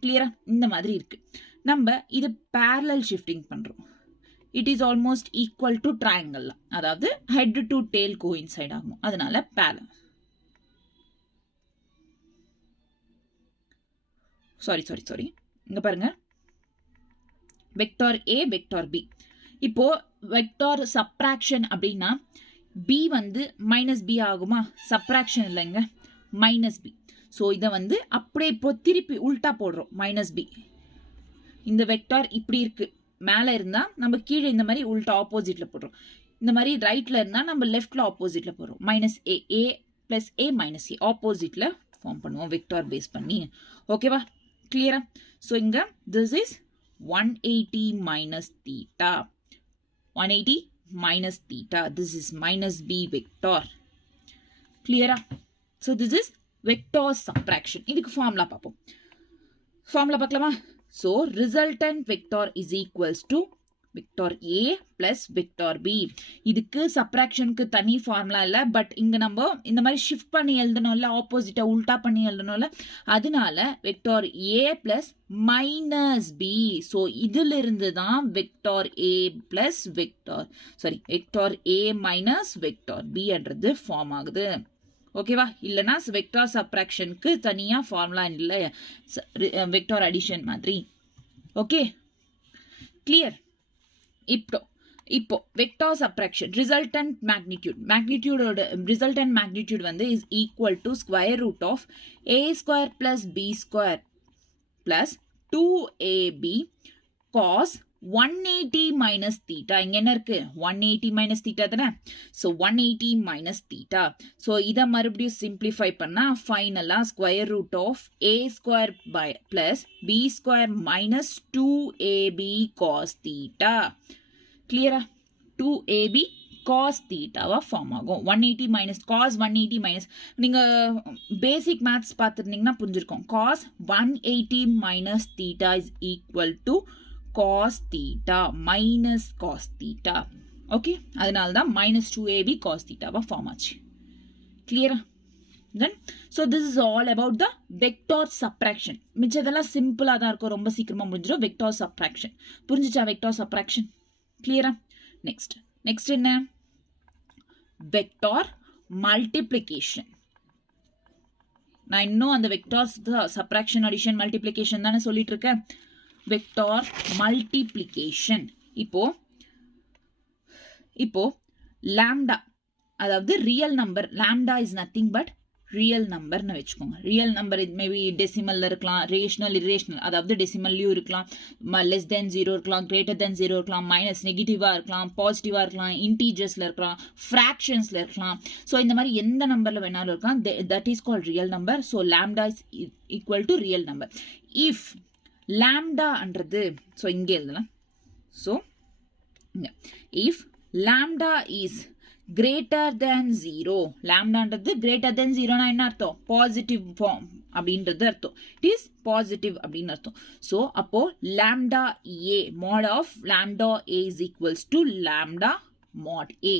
கிளியரா? இந்த மாதிரி இருக்கு. நம்ம இது parallel shifting பண்றோம். It is almost equal to triangle. அதாவது head to tail coincide ஆகும். அதனால parallel. சாரி இங்க பாருங்க, வெக்டார் A வெக்டார் B. இப்போ வெக்டார் சப்ராக்ஷன் அப்படின்னா B வந்து மைனஸ் B ஆகுமா? சப்ராக்ஷன் இல்லைங்க, மைனஸ் B. ஸோ இதை வந்து அப்படியே இப்போ திருப்பி உல்டா போடுறோம். மைனஸ் B, இந்த வெக்டார் இப்படி இருக்கு, மேலே இருந்தால் நம்ம கீழே இந்த மாதிரி உல்டா ஆப்போசிட்ல போடுறோம். இந்த மாதிரி ரைட்ல இருந்தால் நம்ம லெஃப்ட்ல ஆப்போசிட்ல போடுறோம். Minus A plus A minus A ஆப்போசிட்ல ஃபார்ம் பண்ணுவோம் வெக்டார் பேஸ் பண்ணி. ஓகேவா? கிளியரா? ஸோ இங்க this is 180 minus theta. 180 minus theta. This is minus B vector. Clear? So this is vector subtraction. இதுக்கு formula பார்ப்போம். Formula பார்க்கலாமா? So resultant vector is equals to vector A plus vector B. இதுக்கு சப்ராக்ஷனுக்கு தனி formula இல்லை, but இங்கே நம்ம இந்த மாதிரி ஷிஃப்ட் பண்ணி எழுதணும்ல, ஆப்போசிட்டா உல்டா பண்ணி எழுதணும்ல, அதனால vector A plus minus B. So இதிலிருந்து தான் vector A plus vector A minus vector B என்றது ஃபார்ம் ஆகுது. ஓகேவா? இல்லைனா வெக்டார் சப்ராக்ஷனுக்கு தனியாக ஃபார்முலா இல்லை, வெக்டார் அடிஷன் மாதிரி. Okay, clear? இப்போ வெக்டார் சப்ராக்ஷன் ரிசல்டன்ட் மேக்னிடியூடோட ரிசல்டன்ட் மேக்னிடியூட் வந்து is equal to square root of A square plus B square plus 2AB cos 180 minus theta. இங்க என்ன இருக்கு? 180 மைனஸ் தீட்டா தானே? So 180 minus theta. ஸோ இதை மறுபடியும் சிம்பிளிஃபை பண்ணா ஃபைனலா square root of A square plus B square minus 2AB cos theta. கிளியரா? 2AB cos தீட்டாவா form ஆகும். 180 மைனஸ் cos 180 மைனஸ், நீங்க பேசிக் மேத்ஸ் பார்த்துருந்தீங்கன்னா புரிஞ்சிருக்கும். cos 180 minus theta is equal to cos theta minus cos theta. Okay, அதனால தான் minus 2AB cos theta form ஆச்சு. கிளியரா? Then so this is all about the vector subtraction. மிச்சதெல்லாம் சிம்பிளா தான் இருக்கும், ரொம்ப சீக்கிரமா முடிஞ்சிடும். vector subtraction புரிஞ்சிச்சா? vector subtraction கிளியரா? நெக்ஸ்ட் என்ன? vector multiplication. நான் இன்னும் அந்த வெக்டார் சப்ராக்ஷன் அடிஷன் மல்டிப்ளிகேஷன் தானே சொல்லிட்டு இருக்கேன். Vector multiplication. இப்போ லாம்டா, அதாவது real number, lambda is nothing but real நம்பர்னு வச்சுக்கோங்க. ரியல் நம்பர் மேபி டெசிமல்ல இருக்கலாம், ரேஷனல் இரேஷனல், அதாவது டெசிமல்லையும் இருக்கலாம், லெஸ் தென் 0 இருக்கலாம், கிரேட்டர் தென் 0 இருக்கலாம், மைனஸ் நெகட்டிவா இருக்கலாம், பாசிட்டிவா இருக்கலாம், இன்டீஜர்ஸ்ல இருக்கலாம், ஃப்ராக்ஷன்ஸ்ல இருக்கலாம். ஸோ இந்த மாதிரி எந்த நம்பர்ல வேணாலும் இருக்கலாம், that is called real number. So lambda is equal to real number. If லாம்டான்றது, ஸோ இங்கே எழுதலாம். So if lambda is greater than 0. லாம்டான்றது greater than 0 என்ன அர்த்தம்? பாசிட்டிவ் ஃபார்ம் அப்படின்றது அர்த்தம். இட் இஸ் பாசிட்டிவ் அப்படின்னு அர்த்தம். ஸோ அப்போ lambda a mod of lambda a is equals to lambda mod a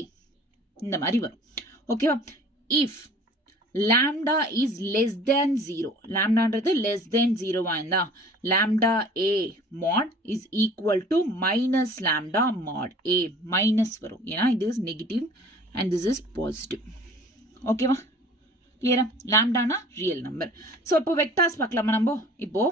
இந்த மாதிரி வரும். ஓகேவா? If lambda is less than 0. lambdaன்றது less than 0 ஆயிருந்தா lambda a mod is equal to minus lambda mod a minus வரும். ஏன்னா இது is negative and this is positive. ஓகேவா? கிளியரா? லாம்டானா ரியல் நம்பர். ஸோ இப்போ வெக்டார்ஸ் பார்க்கலாமா நம்ம? இப்போ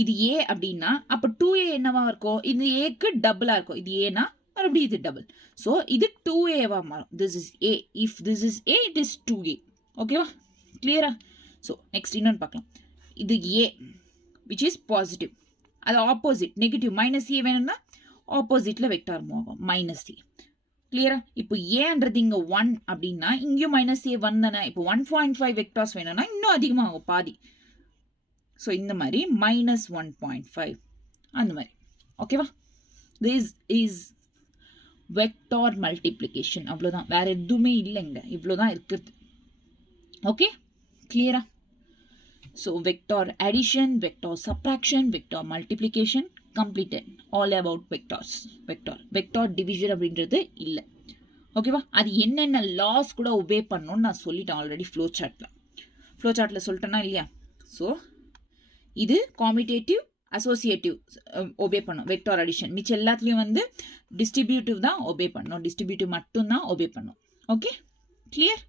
இது ஏ அப்படின்னா அப்போ 2a என்னவா இருக்கும்? இது ஏக்கு டபுளா இருக்கும். இது ஏனா மறுபடியும் இது டபுள். ஸோ இது 2a-வா மாறும். This is A. If this is A it is 2a. ஓகேவா? கிளியரா? ஸோ நெக்ஸ்ட் இன்னொன்று பார்க்கலாம். இது ஏ விச் இஸ் பாசிட்டிவ். அது ஆப்போசிட் நெகட்டிவ் மைனஸ் ஏ வேணும்னா ஆப்போசிட்ல வெக்டார் மூவ் ஆகும் மைனஸ் ஏ. கிளியரா? இப்போ ஏன்றது இங்கே 1 அப்படின்னா இங்கேயும் மைனஸ் ஏ 1 தானே. இப்போ 1.5 வெக்டார்ஸ் வேணும்னா இன்னும் அதிகமாகும் பாதி. ஸோ இந்த மாதிரி மைனஸ் 1.5 அந்த மாதிரி. ஓகேவா? This is vector multiplication. அவ்வளோதான், வேற எதுவுமே இல்லைங்க. இவ்வளோதான் இருக்குது. ஓகே, கிளியரா? So vector addition, vector subtraction, vector multiplication completed. all about vectors. Vector division அப்படின்றது இல்லை. ஓகேவா? அது என்னென்ன லாஸ் கூட ஒபே பண்ணணும்னு நான் சொல்லிட்டேன் ஆல்ரெடி ஃப்ளோ சார்ட்டில் சொல்லிட்டேன்னா இல்லையா? ஸோ இது காமிடேட்டிவ் அசோசியேட்டிவ் ஒபே பண்ணும் வெக்டார் அடிஷன். மிச்சம் எல்லாத்துலேயும் வந்து டிஸ்ட்ரிபியூட்டிவ் தான் ஒபே பண்ணும். டிஸ்ட்ரிபியூட்டிவ் மட்டும்தான் ஒபே பண்ணும். Okay, clear?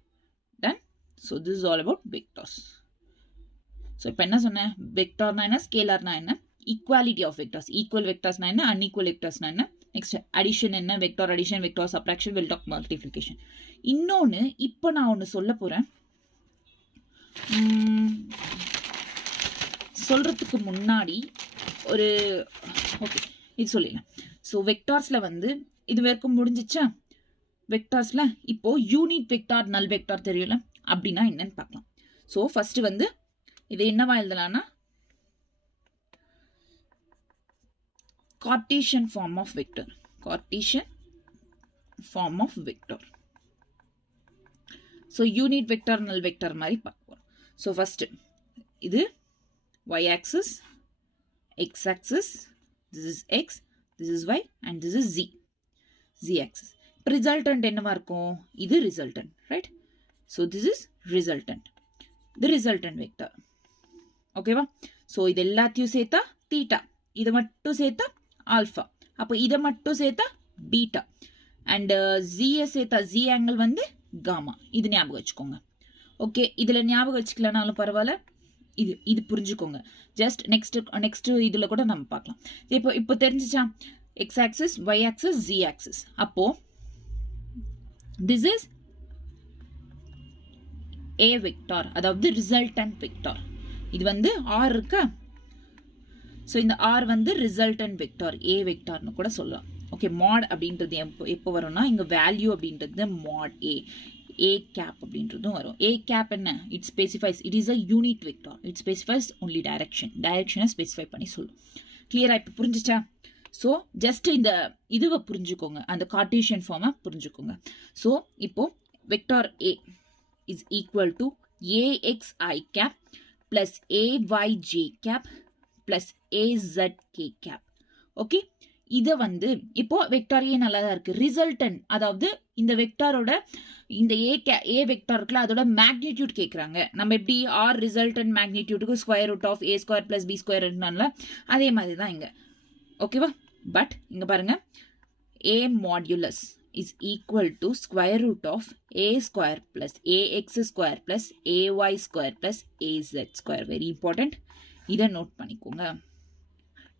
Done. So this is all about vectors. So இப்போ என்ன சொன்னேன்? வெக்டார்னா என்ன, ஸ்கேலார்னா என்ன, ஈக்குவாலிட்டி ஆஃப் வெக்டார்ஸ், ஈக்குவல் வெக்டார்ஸ்னா என்ன, அன்ஈக்குவல் வெக்டார்ஸ்னா என்ன, நெக்ஸ்ட் அடிஷன் என்ன, vector addition, vector subtraction, vector multiplication. இன்னொன்று இப்போ நான் ஒன்று சொல்ல போகிறேன். சொல்கிறதுக்கு முன்னாடி ஒரு ஓகே இது சொல்லிடலாம். ஸோ வெக்டார்ஸில் வந்து இது வரைக்கும் முடிஞ்சிச்சா? வெக்டார்ஸில் இப்போது யூனிட் வெக்டார், நல் வெக்டார் தெரியல அப்படின்னா என்னன்னு பார்க்கலாம். ஸோ ஃபஸ்ட்டு வந்து இது என்னவா எழுதலாம்னா Cartesian form of vector. Cartesian form of vector. So unit vector, null vector மாதிரி பார்ப்போம். So first இது y axis, x axis, this is x, this is y and this is z axis. Resultant என்னவா இருக்கும்? இது resultant, right? So this is resultant. The resultant vector. ஓகேவா? So இது எல்லாத்தையும் சேர்த்தா theta, இது மட்டும் சேர்த்தா ஆல்ஃபா, அப்போ இதை மட்டும் சேர்த்தா பீட்டா, அண்ட் ஜியை சேர்த்தா ஜி ஆங்கிள் வந்து காமா. இது ஞாபகம் வச்சுக்கோங்க. ஓகே, இதில் ஞாபகம் வச்சுக்கலனாலும் பரவாயில்ல, இது புரிஞ்சுக்கோங்க. ஜஸ்ட் நெக்ஸ்ட் இதில் கூட நம்ம பார்க்கலாம். இப்போ தெரிஞ்சிச்சா? X axis, y axis, z axis. அப்போ திஸ் இஸ் ஏ வெக்டார், அதாவது ரிசல்டன்ட் வெக்டார். இது வந்து ஆர் இருக்கா? ஸோ இந்த ஆர் வந்து ரிசல்டன்ட் வெக்டார், ஏ வெக்டார்னு கூட சொல்லலாம். ஓகே, மாட் அப்படின்றது எப்போ வரும்னா இங்கே வேல்யூ அப்படின்றது மாட் ஏ கேப் அப்படின்றதும் வரும். ஏ கேப் என்ன? It specifies, it is a unit vector. It specifies only டைரக்ஷனை ஸ்பெசிஃபை பண்ணி சொல்லும். கிளியரா? இப்போ புரிஞ்சிச்சா? ஸோ ஜஸ்ட் இந்த இதுவை புரிஞ்சுக்கோங்க, அந்த கார்ட்டீசியன் ஃபார்மை புரிஞ்சுக்கோங்க. ஸோ இப்போ vector A is equal to AXI cap plus AYJ cap plus AZK cap. Okay, இதை வந்து இப்போ வெக்டார் ஏ நல்லா தான் இருக்கு. ரிசல்டன், அதாவது இந்த வெக்டாரோட இந்த ஏ வெக்டார் இருக்குல்ல, அதோட மேக்னிடியூட் கேட்குறாங்க. நம்ம எப்படி ஆர் ரிசல்டன் மேக்னிடியூட்டுக்கு square root of A square plus B square இருந்தால அதே மாதிரி தான் இங்கே. ஓகேவா? பட் இங்கே பாருங்க, A modulus is equal to square root of A square plus AX square plus AY square plus AZ square. Very important, இதை நோட் பண்ணிக்கோங்க.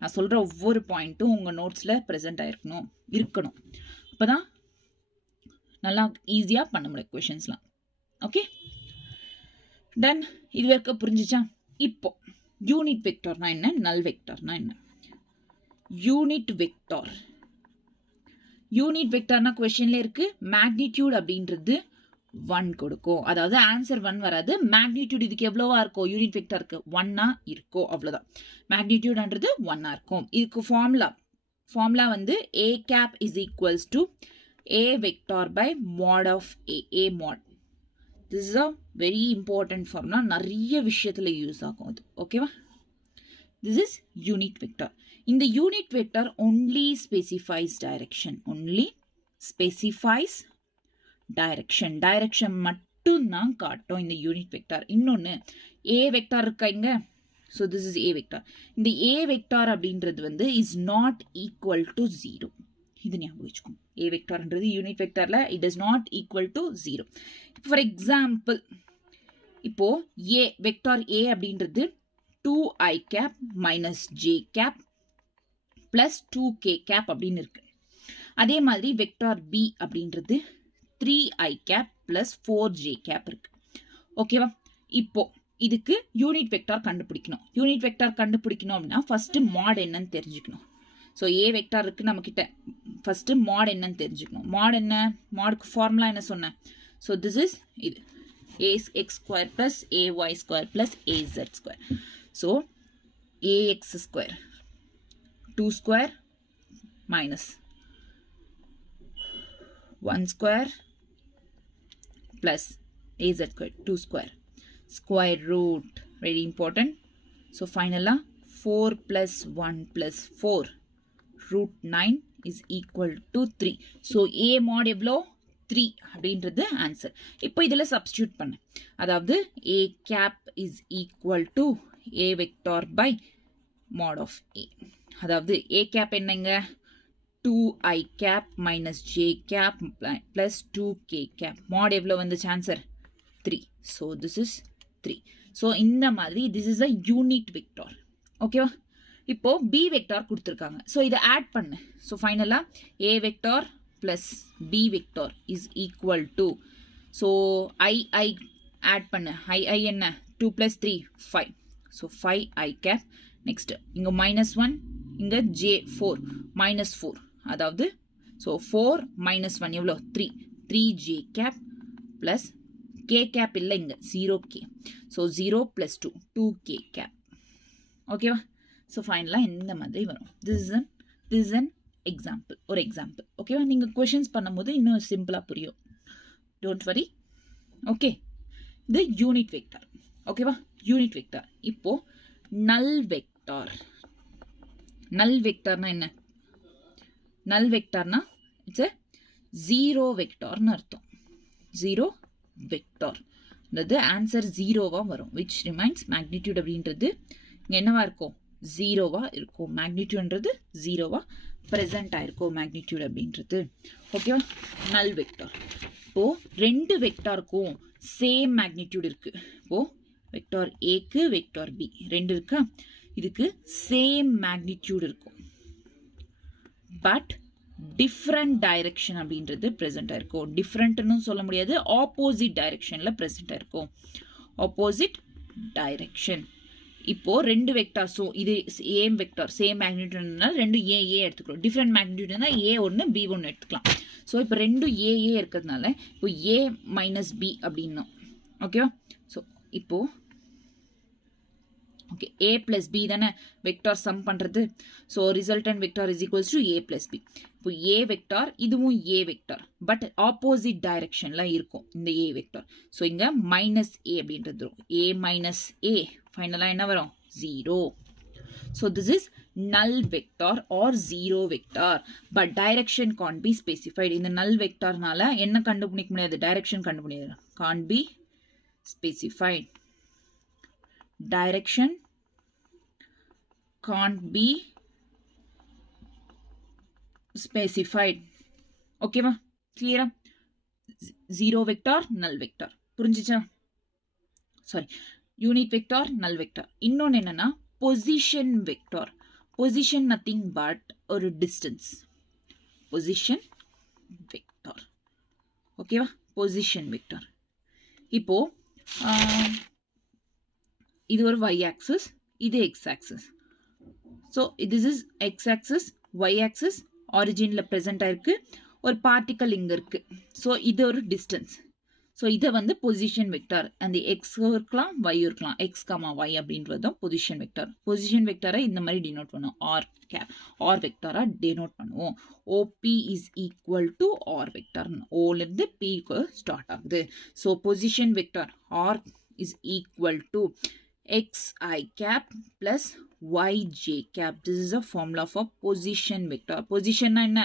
நான் சொல்கிற ஒவ்வொரு பாயிண்ட்டும் உங்கள் நோட்ஸில் ப்ரெசென்ட் இருக்கணும். அப்போ தான் நல்லா ஈஸியாக பண்ண முடியும் கொஷின்ஸ்லாம். Okay, ton. இது வரைக்கும் புரிஞ்சிச்சா? இப்போ யூனிட் வெக்டார்னா என்ன, நல் வெக்டார்னா என்ன? யூனிட் வெக்டார்னா கொஷின்ல இருக்கு மேக்னிடியூட் அப்படின்றது 1 கொடுக்கும். அதாவது ஆன்சர் 1 வராது. மேக்னிடியூட் இதுக்கு எவ்வளவா இருக்கும்? யூனிட் வெக்டருக்கு 1 இருக்கும், அவ்வளோதான். மேக்னிடியூட்ன்றது 1 இருக்கும். இதுக்கு ஃபார்முலா வந்து a cap is equals to A vector by mod of A mod. This is a very important formula. நிறைய விஷயத்துல யூஸ் ஆகும் அது. ஓகேவா? This is unit vector. In the unit vector only specifies direction. Only specifies direction. Direction மட்டும் தான் காட்டும் இந்த unit vector. இன்னொன்னு A vector இருக்கா இங்க? So this is A vector. இந்த A vector அப்படின்றது வந்து is not equal to 0. இது ஞாபகம் வச்சுக்கோங்க. A vectorன்றது unit vectorல it is not equal to 0. For example, இப்போ A vector A அப்படின்றது 2i cap minus j cap plus 2k cap அப்படின்னு இருக்கு. அதே மாதிரி வெக்டார் B அப்படின்றது 3i cap plus 4j cap இருக்கு. ஓகேவா? இப்போ இதுக்கு யூனிட் வெக்டார் கண்டுபிடிக்கணும். யூனிட் வெக்டார் கண்டுபிடிக்கணும் அப்படின்னா ஃபர்ஸ்ட் மாட் என்னன்னு தெரிஞ்சுக்கணும். ஸோ ஏ வெக்டார் இருக்கு நம்ம கிட்ட. ஃபர்ஸ்ட் மாட் என்னன்னு தெரிஞ்சுக்கணும். மாட் என்ன? மாடுக்கு ஃபார்முலா என்ன சொன்னேன்? ஸோ திஸ் இஸ் இது ax square plus ay square plus az square. So ax square 2 square minus 1 square plus az square 2 square square root, very important. So finally 4 plus 1 plus 4 root 9 is equal to 3. So a mod எவ்வளோ? 3 அப்படின்றது answer. இப்போ இதில் substitute பண்ண, அதாவது a cap is equal to a vector by mod of a. அதாவது a cap என்னங்க? 2i cap minus j cap plus 2k cap. mod எவ்வளோ வந்துச்சு answer? 3. So this is 3. So இந்த மாதிரி this is a unit vector. ஓகேவா? இப்போ b vector கொடுத்துருக்காங்க. So இதை ஆட் பண்ணு. ஸோ ஃபைனலாக a vector plus b vector is equal to, so I add பண்ணு. I என்ன? 2 plus 3 5. So 5i cap. next இங்க minus 1, இங்க j 4 minus 4, அதாவது so 4 minus 1 எவ்வளோ? 3. 3j cap plus k cap இல்லை இங்க 0k. so 0 plus 2 2k cap. ஓகேவா? so ஃபைனலாக இந்த மாதிரி வரும். this is an எக்ஸாம்பிள், ஒரு எக்ஸாம்பிள். ஓகேவா? நீங்கள் கொஷின்ஸ் பண்ணும்போது இன்னும் சிம்பிளாக புரியும். Don't worry. ஓகே, இது யூனிட் வெக்டார். ஓகேவா? Unit vector. இப்போ நல் வெக்டார். நல் வெக்டார்னா என்ன? நல் வெக்டார்னா இட்ஸ் எ ஜீரோ வெக்டார்னு அர்த்தம். ஜீரோ வெக்டார் ஆன்சர் ஜீரோவாக வரும். விச் ரிமைன்ஸ் மேக்னிடியூட் அப்படின்றது இங்கே என்னவா இருக்கும்? ஜீரோவாக இருக்கும். மேக்னிடியூட்ன்றது ஜீரோவாக ப்ரெசென்ட் ஆயிருக்கும் மேக்னிடியூட் அப்படின்றது. ஓகேவா? நல் வெக்டார். இப்போது ரெண்டு வெக்டாருக்கும் சேம் மேக்னிடியூட் இருக்குது. இப்போது வெக்டார் ஏக்கு வெக்டார் பி ரெண்டு இருக்கா? இதுக்கு சேம் மேக்னிடியூட் இருக்கும். பட் டிஃப்ரெண்ட் டைரக்ஷன் அப்படின்றது ப்ரெசென்ட் ஆயிருக்கும். டிஃப்ரெண்ட்னு சொல்ல முடியாது, ஆப்போசிட் டைரக்ஷனில் ப்ரெசென்ட் ஆயிருக்கும். Opposite direction. இப்போ ரெண்டு வெக்டார்ஸும் இது சேம் வெக்டார், சேம் மேக்னிடியூட்னால ரெண்டு ஏ எடுத்துக்கிறோம். டிஃப்ரெண்ட் மேக்னிடியூட்னா ஏ ஒன்று பி ஒன்று எடுத்துக்கலாம். ஸோ இப்போ ரெண்டு ஏ இருக்கிறதுனால இப்போ ஏ மைனஸ் பி அப்படின்னும். ஓகேவா? ஸோ இப்போது ஓகே, ஏ பிளஸ் பி தானே வெக்டார் சம் பண்ணுறது. So resultant vector is equals to A plus B. இப்போ ஏ வெக்டார், இதுவும் ஏ வெக்டார், பட் ஆப்போசிட் டைரக்ஷனில் இருக்கும் இந்த ஏ வெக்டார். ஸோ இங்கே மைனஸ் ஏ அப்படின்றது வரும். ஏ மைனஸ் ஏ ஃபைனலாக என்ன வரும்? 0. So this is null vector or zero vector, but direction can't be specified. இந்த null vectorனால என்ன கண்டுபிடிக்க முடியாது? direction கண்டுபிடிக்க முடியாது. can't be specified. direction can't be specified. ஓகேவா? கிளியரா? Zero vector, null vector. புரிஞ்சிச்சா? Sorry, unit vector, null vector. இன்னொன்று என்னன்னா position vector. Position nothing but ஒரு டிஸ்டன்ஸ். Position vector. ஓகேவா? Position vector. இப்போ இது ஒரு y ஆக்சிஸ், இது x axis. So this is x axis, y axis ஆரிஜினில் ப்ரெசென்ட் ஆயிருக்கு. ஒரு பார்ட்டிக்கல் இங்கே இருக்குது. ஸோ இது ஒரு டிஸ்டன்ஸ். ஸோ இதை வந்து பொசிஷன் வெக்டார் அந்த எக்ஸ் இருக்கலாம் y இருக்கலாம் எக்ஸ் கமா y அப்படின்றது தான் பொசிஷன் வெக்டார். பொசிஷன் வெக்டாரை இந்த மாதிரி டினோட் பண்ணுவோம் ஆர் வெக்டாராக டினோட் பண்ணுவோம். OP is equal to R vector. ஓலேருந்து பிக்கு ஸ்டார்ட் ஆகுது. So position vector R is equal to xi cap plus yj cap. This is a formula for position vector. Position na enna?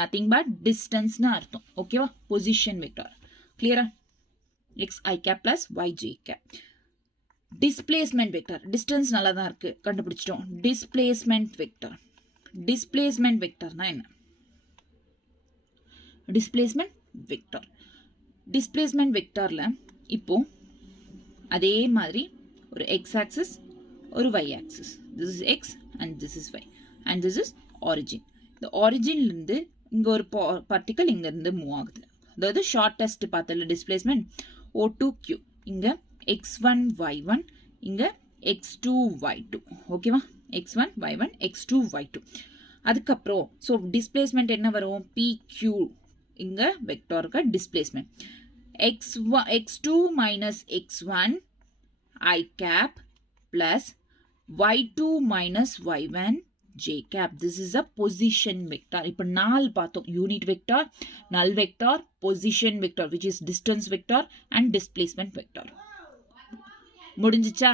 Nothing but distance na artham. Okay va? Position vector. Clear? xi cap plus yj cap. Displacement vector. Distance nalla dhaan irukku. Kandupidichitom. Displacement vector. Displacement vector na enna? Displacement vector. Displacement vector la இப்போ அதே மாதிரி ஒரு x axis ஒரு y axis. This is x and this is y and this is origin. இந்த origin இருந்து இங்க ஒரு particle இங்க இருந்து மூவ் ஆகுது. அதாவது ஷார்ட்டஸ்ட் பாத்தல டிஸ்பிளேஸ்மென்ட் O2q. இங்க x1 y1 இங்க x2 y2. ஓகேவா? x1 y1 x2 y2. அதுக்கு அப்புறம் சோ டிஸ்பிளேஸ்மென்ட் என்ன வரும்? pq. இங்க வெக்டாருக்கு displacement x2 minus x1 I cap plus y2 minus y1 j cap. This is a position vector. இப்போ நால் பார்த்தோம். Unit vector, null vector, position vector which is distance vector and displacement vector. முடிஞ்சிச்சா?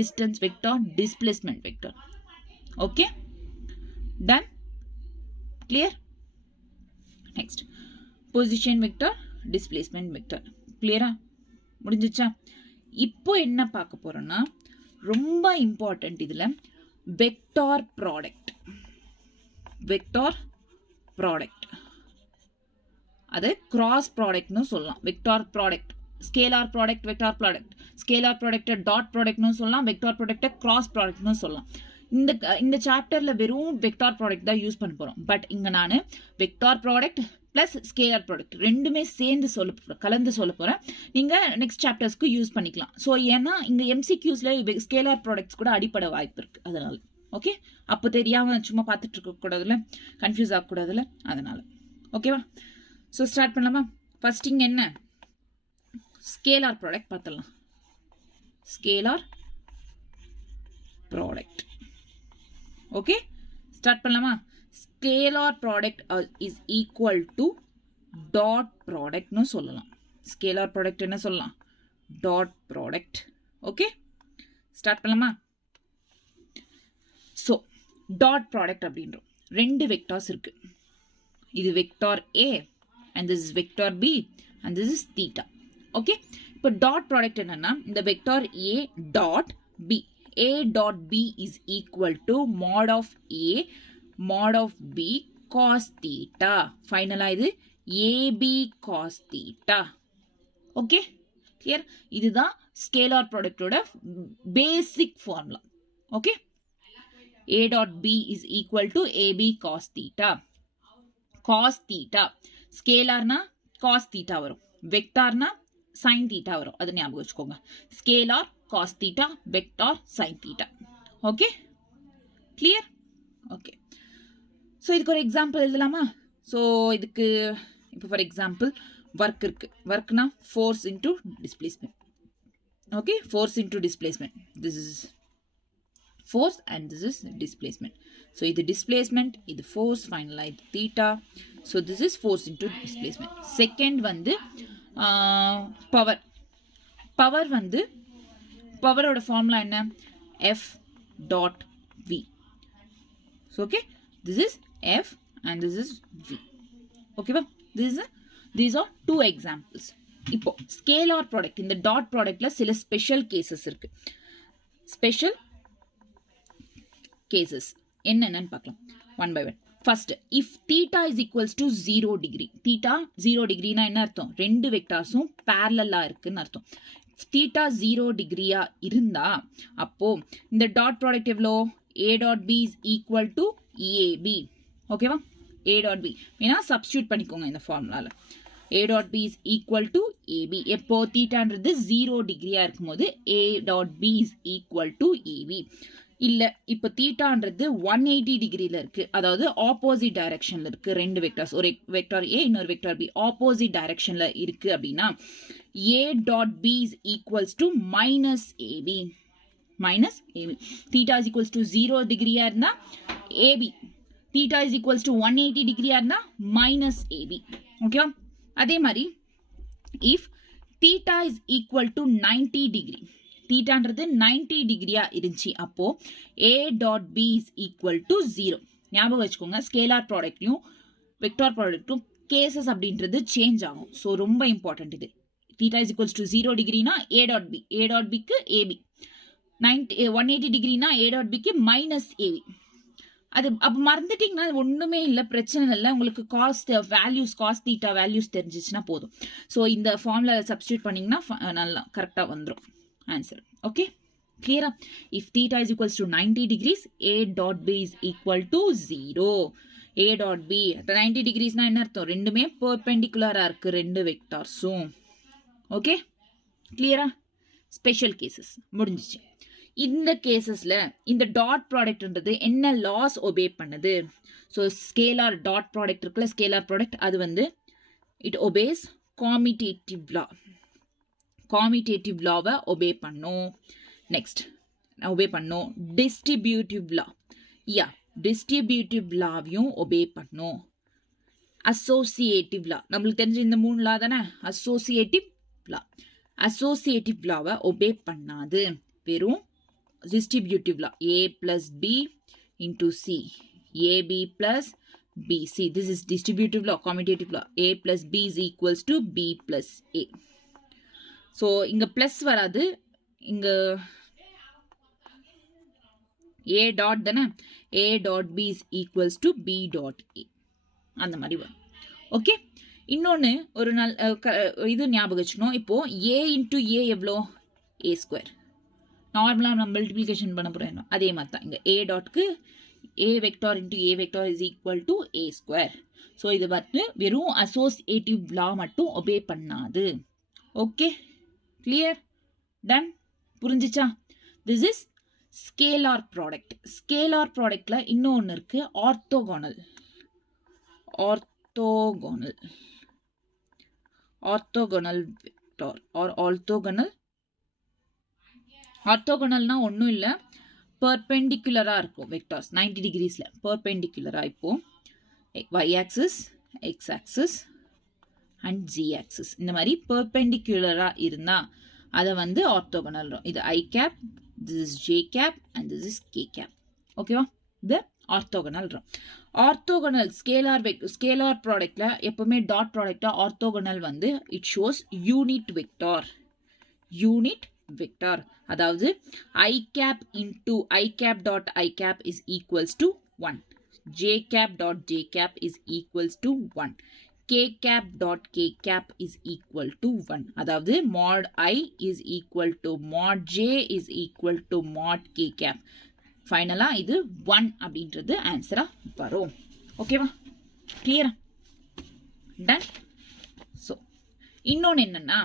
Distance vector, displacement vector. Okay? Done? Clear? Next. Position vector, displacement vector. Clear? முடிஞ்சிச்சா? இப்போ என்ன பார்க்க போறோம்னா ரொம்ப இம்பார்ட்டன்ட் இதுல வெக்டார் ப்ராடக்ட். வெக்டார் ப்ராடக்ட் அது cross ப்ராடக்ட்னு சொல்லலாம். Vector product scalar product vector product. Scalar ப்ராடக்ட்டை டாட் ப்ராடக்ட்னு சொல்லலாம். வெக்டார் ப்ராடக்ட்டை கிராஸ் ப்ராடக்ட்னு சொல்லலாம். இந்த சாப்டர்ல வெறும் வெக்டார் ப்ராடக்ட் தான் யூஸ் பண்ண போறோம். பட் இங்க நான் vector product plus scalar product ரெண்டுமே சேர்ந்து கலந்து சொல்ல போறேன். நீங்க நெக்ஸ்ட் சாப்டர்ஸ்க்கு யூஸ் பண்ணிக்கலாம். ஸோ ஏன்னா இங்க எம்சிக்யூஸ்ல ஸ்கேலார் ப்ராடக்ட்ஸ் கூட அடிப்படை வாய்ப்பு இருக்கு. அதனால ஓகே. அப்போ தெரியாம சும்மா பார்த்துட்டு இருக்க கூடாதுல, கன்ஃபியூஸ் ஆகக்கூடாதுல, அதனால ஓகேவா? ஸோ ஸ்டார்ட் பண்ணலாமா? ஃபர்ஸ்ட் இங்க என்ன ஸ்கேலார் ப்ராடக்ட் பார்த்துடலாம். Scalar product. ஓகே, ஸ்டார்ட் பண்ணலாமா? Scalar product is equal to dot product னு சொல்லலாம். Scalar product என்ன சொல்லலாம்? Dot product. Okay? Start பண்ணலாமா? So, dot product அப்படின்றோம். ரெண்டு வெக்டார்ஸ் இருக்கு. இது vector A and this is vector B and this is theta. Okay? இப்போ dot product என்னன்னா இந்த vector A dot B. A dot B is equal to mod of A mod of B cos theta. Finally இது AB cos theta. Okay? Clear? இதுதான் scalar product ஓட basic formula. Okay? A dot B is equal to AB cos theta. Cos theta. Scalarனா cos theta வரும். Vectorனா sin theta வரும். அது ஞாபகம் வச்சுக்கோங்க. Scalar cos theta, vector sin theta. Okay? Clear? Okay. So இதுக்கு ஒரு example எழுதலாமா? So இதுக்கு இப்போ ஃபார் எக்ஸாம்பிள் ஒர்க் இருக்கு. ஒர்க்னா force into displacement. Okay, force into displacement. This is force and this is displacement. So இது டிஸ்பிளேஸ்மெண்ட், இது force, ஃபைனலாக இது theta. So this is force into displacement. Second வந்து பவர். பவர் வந்து பவரோட ஃபார்முலா என்ன? F dot V. Okay, this is F and this is V. Okay ba? These are two examples. இப்போ scalar product இந்த dot productல சில special cases இருக்கு. Special cases என்னன்னு பார்க்கலாம் one by one. First, if theta is equals to 0 degree. Theta 0 degree னா என்ன அர்த்தம்? ரெண்டு வெக்டார்ஸும் parallel-ஆ இருக்குன்னு அர்த்தம். theta 0 degree-ஆ இருந்தா அப்போ இந்த dot product எவ்வளோ? A dot B is equal to EAB. ஓகேவா? A dot B வேணா சப்ஸ்டியூட் பண்ணிக்கோங்க இந்த ஃபார்முலால. A dot B is equal to AB. எப்போ தீட்டான்றது 0 டிகிரியா இருக்கும்போது A dot B is equal to AB. இல்லை இப்போ தீட்டான்றது 180 டிகிரியில் இருக்குது, அதாவது ஆப்போசிட் டைரக்ஷனில் இருக்குது. ரெண்டு வெக்டார்ஸ், ஒரு வெக்டார் ஏ இன்னொரு வெக்டார் பி ஆப்போசிட் டைரக்ஷனில் இருக்குது அப்படின்னா A dot B is equals to minus AB. Minus AB. Theta is equals to 0 டிகிரியாக இருந்தால் AB, theta is equals to 180 டிகிரியாக இருந்தால் மைனஸ் ஏபி. ஓகேவா? அதே மாதிரி if theta is equal to 90 degree, தீட்டான்றது 90 டிகிரியா இருந்துச்சு அப்போ A dot B is equal to 0. ஞாபகம் வச்சுக்கோங்க, ஸ்கேலார் ப்ராடக்ட்லையும் வெக்டார் ப்ராடக்ட்டும் கேசஸ் அப்படின்றது சேஞ்ச் ஆகும். ஸோ ரொம்ப இம்பார்ட்டன்ட் இது. தீட்டா இஸ் ஈக்குவல்ஸ் டு 0 டிகிரினா A dot B, A dot பிக்கு ஏபி. 180 டிகிரினா ஏ டாட் பிக்கு மைனஸ் ஏபி. அது அப்போ மறந்துட்டிங்கன்னா ஒன்றுமே இல்லை, பிரச்சனை இல்லை. உங்களுக்கு cos values, cos theta values தெரிஞ்சிச்சுன்னா போதும். ஸோ இந்த ஃபார்மில் சப்ஸ்டியூட் பண்ணிங்கன்னா நல்லா கரெக்டாக வந்துடும் ஆன்சர். ஓகே, கிளியரா? If theta is equals to 90 degrees A dot B is equal to 0. A dot B 90 டிகிரிஸ்னா என்ன அர்த்தம்? ரெண்டுமே பெர்பெண்டிகுலராக இருக்குது ரெண்டு வெக்டார்ஸும். ஓகே, கிளியரா? ஸ்பெஷல் கேசஸ் முடிஞ்சிச்சு. இந்த கேசஸில் இந்த டாட் ப்ராடக்ட்ன்றது என்ன லாஸ் ஒபே பண்ணுது? ஸோ ஸ்கேலார் டாட் ப்ராடக்ட் இருக்குல்ல, ஸ்கேலார் ப்ராடக்ட், அது வந்து it obeys commutative law. Commutative லாவை ஒபே பண்ணும். நெக்ஸ்ட் ஒபே பண்ணும் டிஸ்ட்ரிபியூட்டிவ் லா. யா, டிஸ்ட்ரிபியூட்டிவ் லாவையும் ஒபே பண்ணும். அசோசியேட்டிவ் லா, நம்மளுக்கு தெரிஞ்ச இந்த 3 லா தானே. அசோசியேட்டிவ் லா, அசோசியேட்டிவ் லாவை ஒபே பண்ணாது. வெறும் distributive law, a plus b into c, ab plus bc. This is distributive law, commutative law. a plus b is equals to b plus a. So இங்க plus வராது, இங்க a dot தானே, a dot b is equals to b dot a. அந்த மாதிரி வரும். Okay, இன்னொன்று ஒரு நாள் இது ஞாபகம் வச்சுக்கணும். இப்போ a into a எவ்வளோ? a square. நார்மலாக நம்ம மல்டிப்ளிகேஷன் பண்ண போகிறோம், அதே மாதிரி தான் இங்கே ஏ டாட்க்கு A vector into A vector is equal to A square. So இது வந்து வெறும் அசோசியேட்டிவ் லா மட்டும் ஒபே பண்ணாது. Okay, clear? டன்? புரிஞ்சிச்சா? This is scalar product. Scalar ப்ராடக்டில் இன்னொன்று இருக்குது, orthogonal. Orthogonal, orthogonal vector are orthogonal. ஆர்த்தோகோனல்னா ஒன்றும் இல்லை, பர்பெண்டிகுலராக இருக்கும் வெக்டார்ஸ் 90 டிகிரிஸில் பர்பெண்டிகுலராக. இப்போது y axis, X axis and Z axis இந்த மாதிரி பர்பெண்டிகுலராக இருந்தால் அதை வந்து ஆர்த்தோகோனல். இது I cap, this is J cap and this is K cap. ஓகேவா? இது ஆர்த்தோகோனல். ஆர்த்தோகோனல் ஸ்கேலார் ப்ராடக்டில் எப்போவுமே டாட் ப்ராடக்டாக ஆர்த்தோகோனல் வந்து it shows unit vector. Unit vector, அதாவது i cap into i cap dot i cap is equals to 1, j cap dot j cap is equals to 1, k cap dot k cap is equal to 1. அதாவது mod I is equal to mod j is equal to mod k cap. ஃபைனலா இது 1 அப்படின்றது ஆன்சரா வரும். ஓகேவா? கிளியரா? Done? So இன்னொன்று என்னன்னா,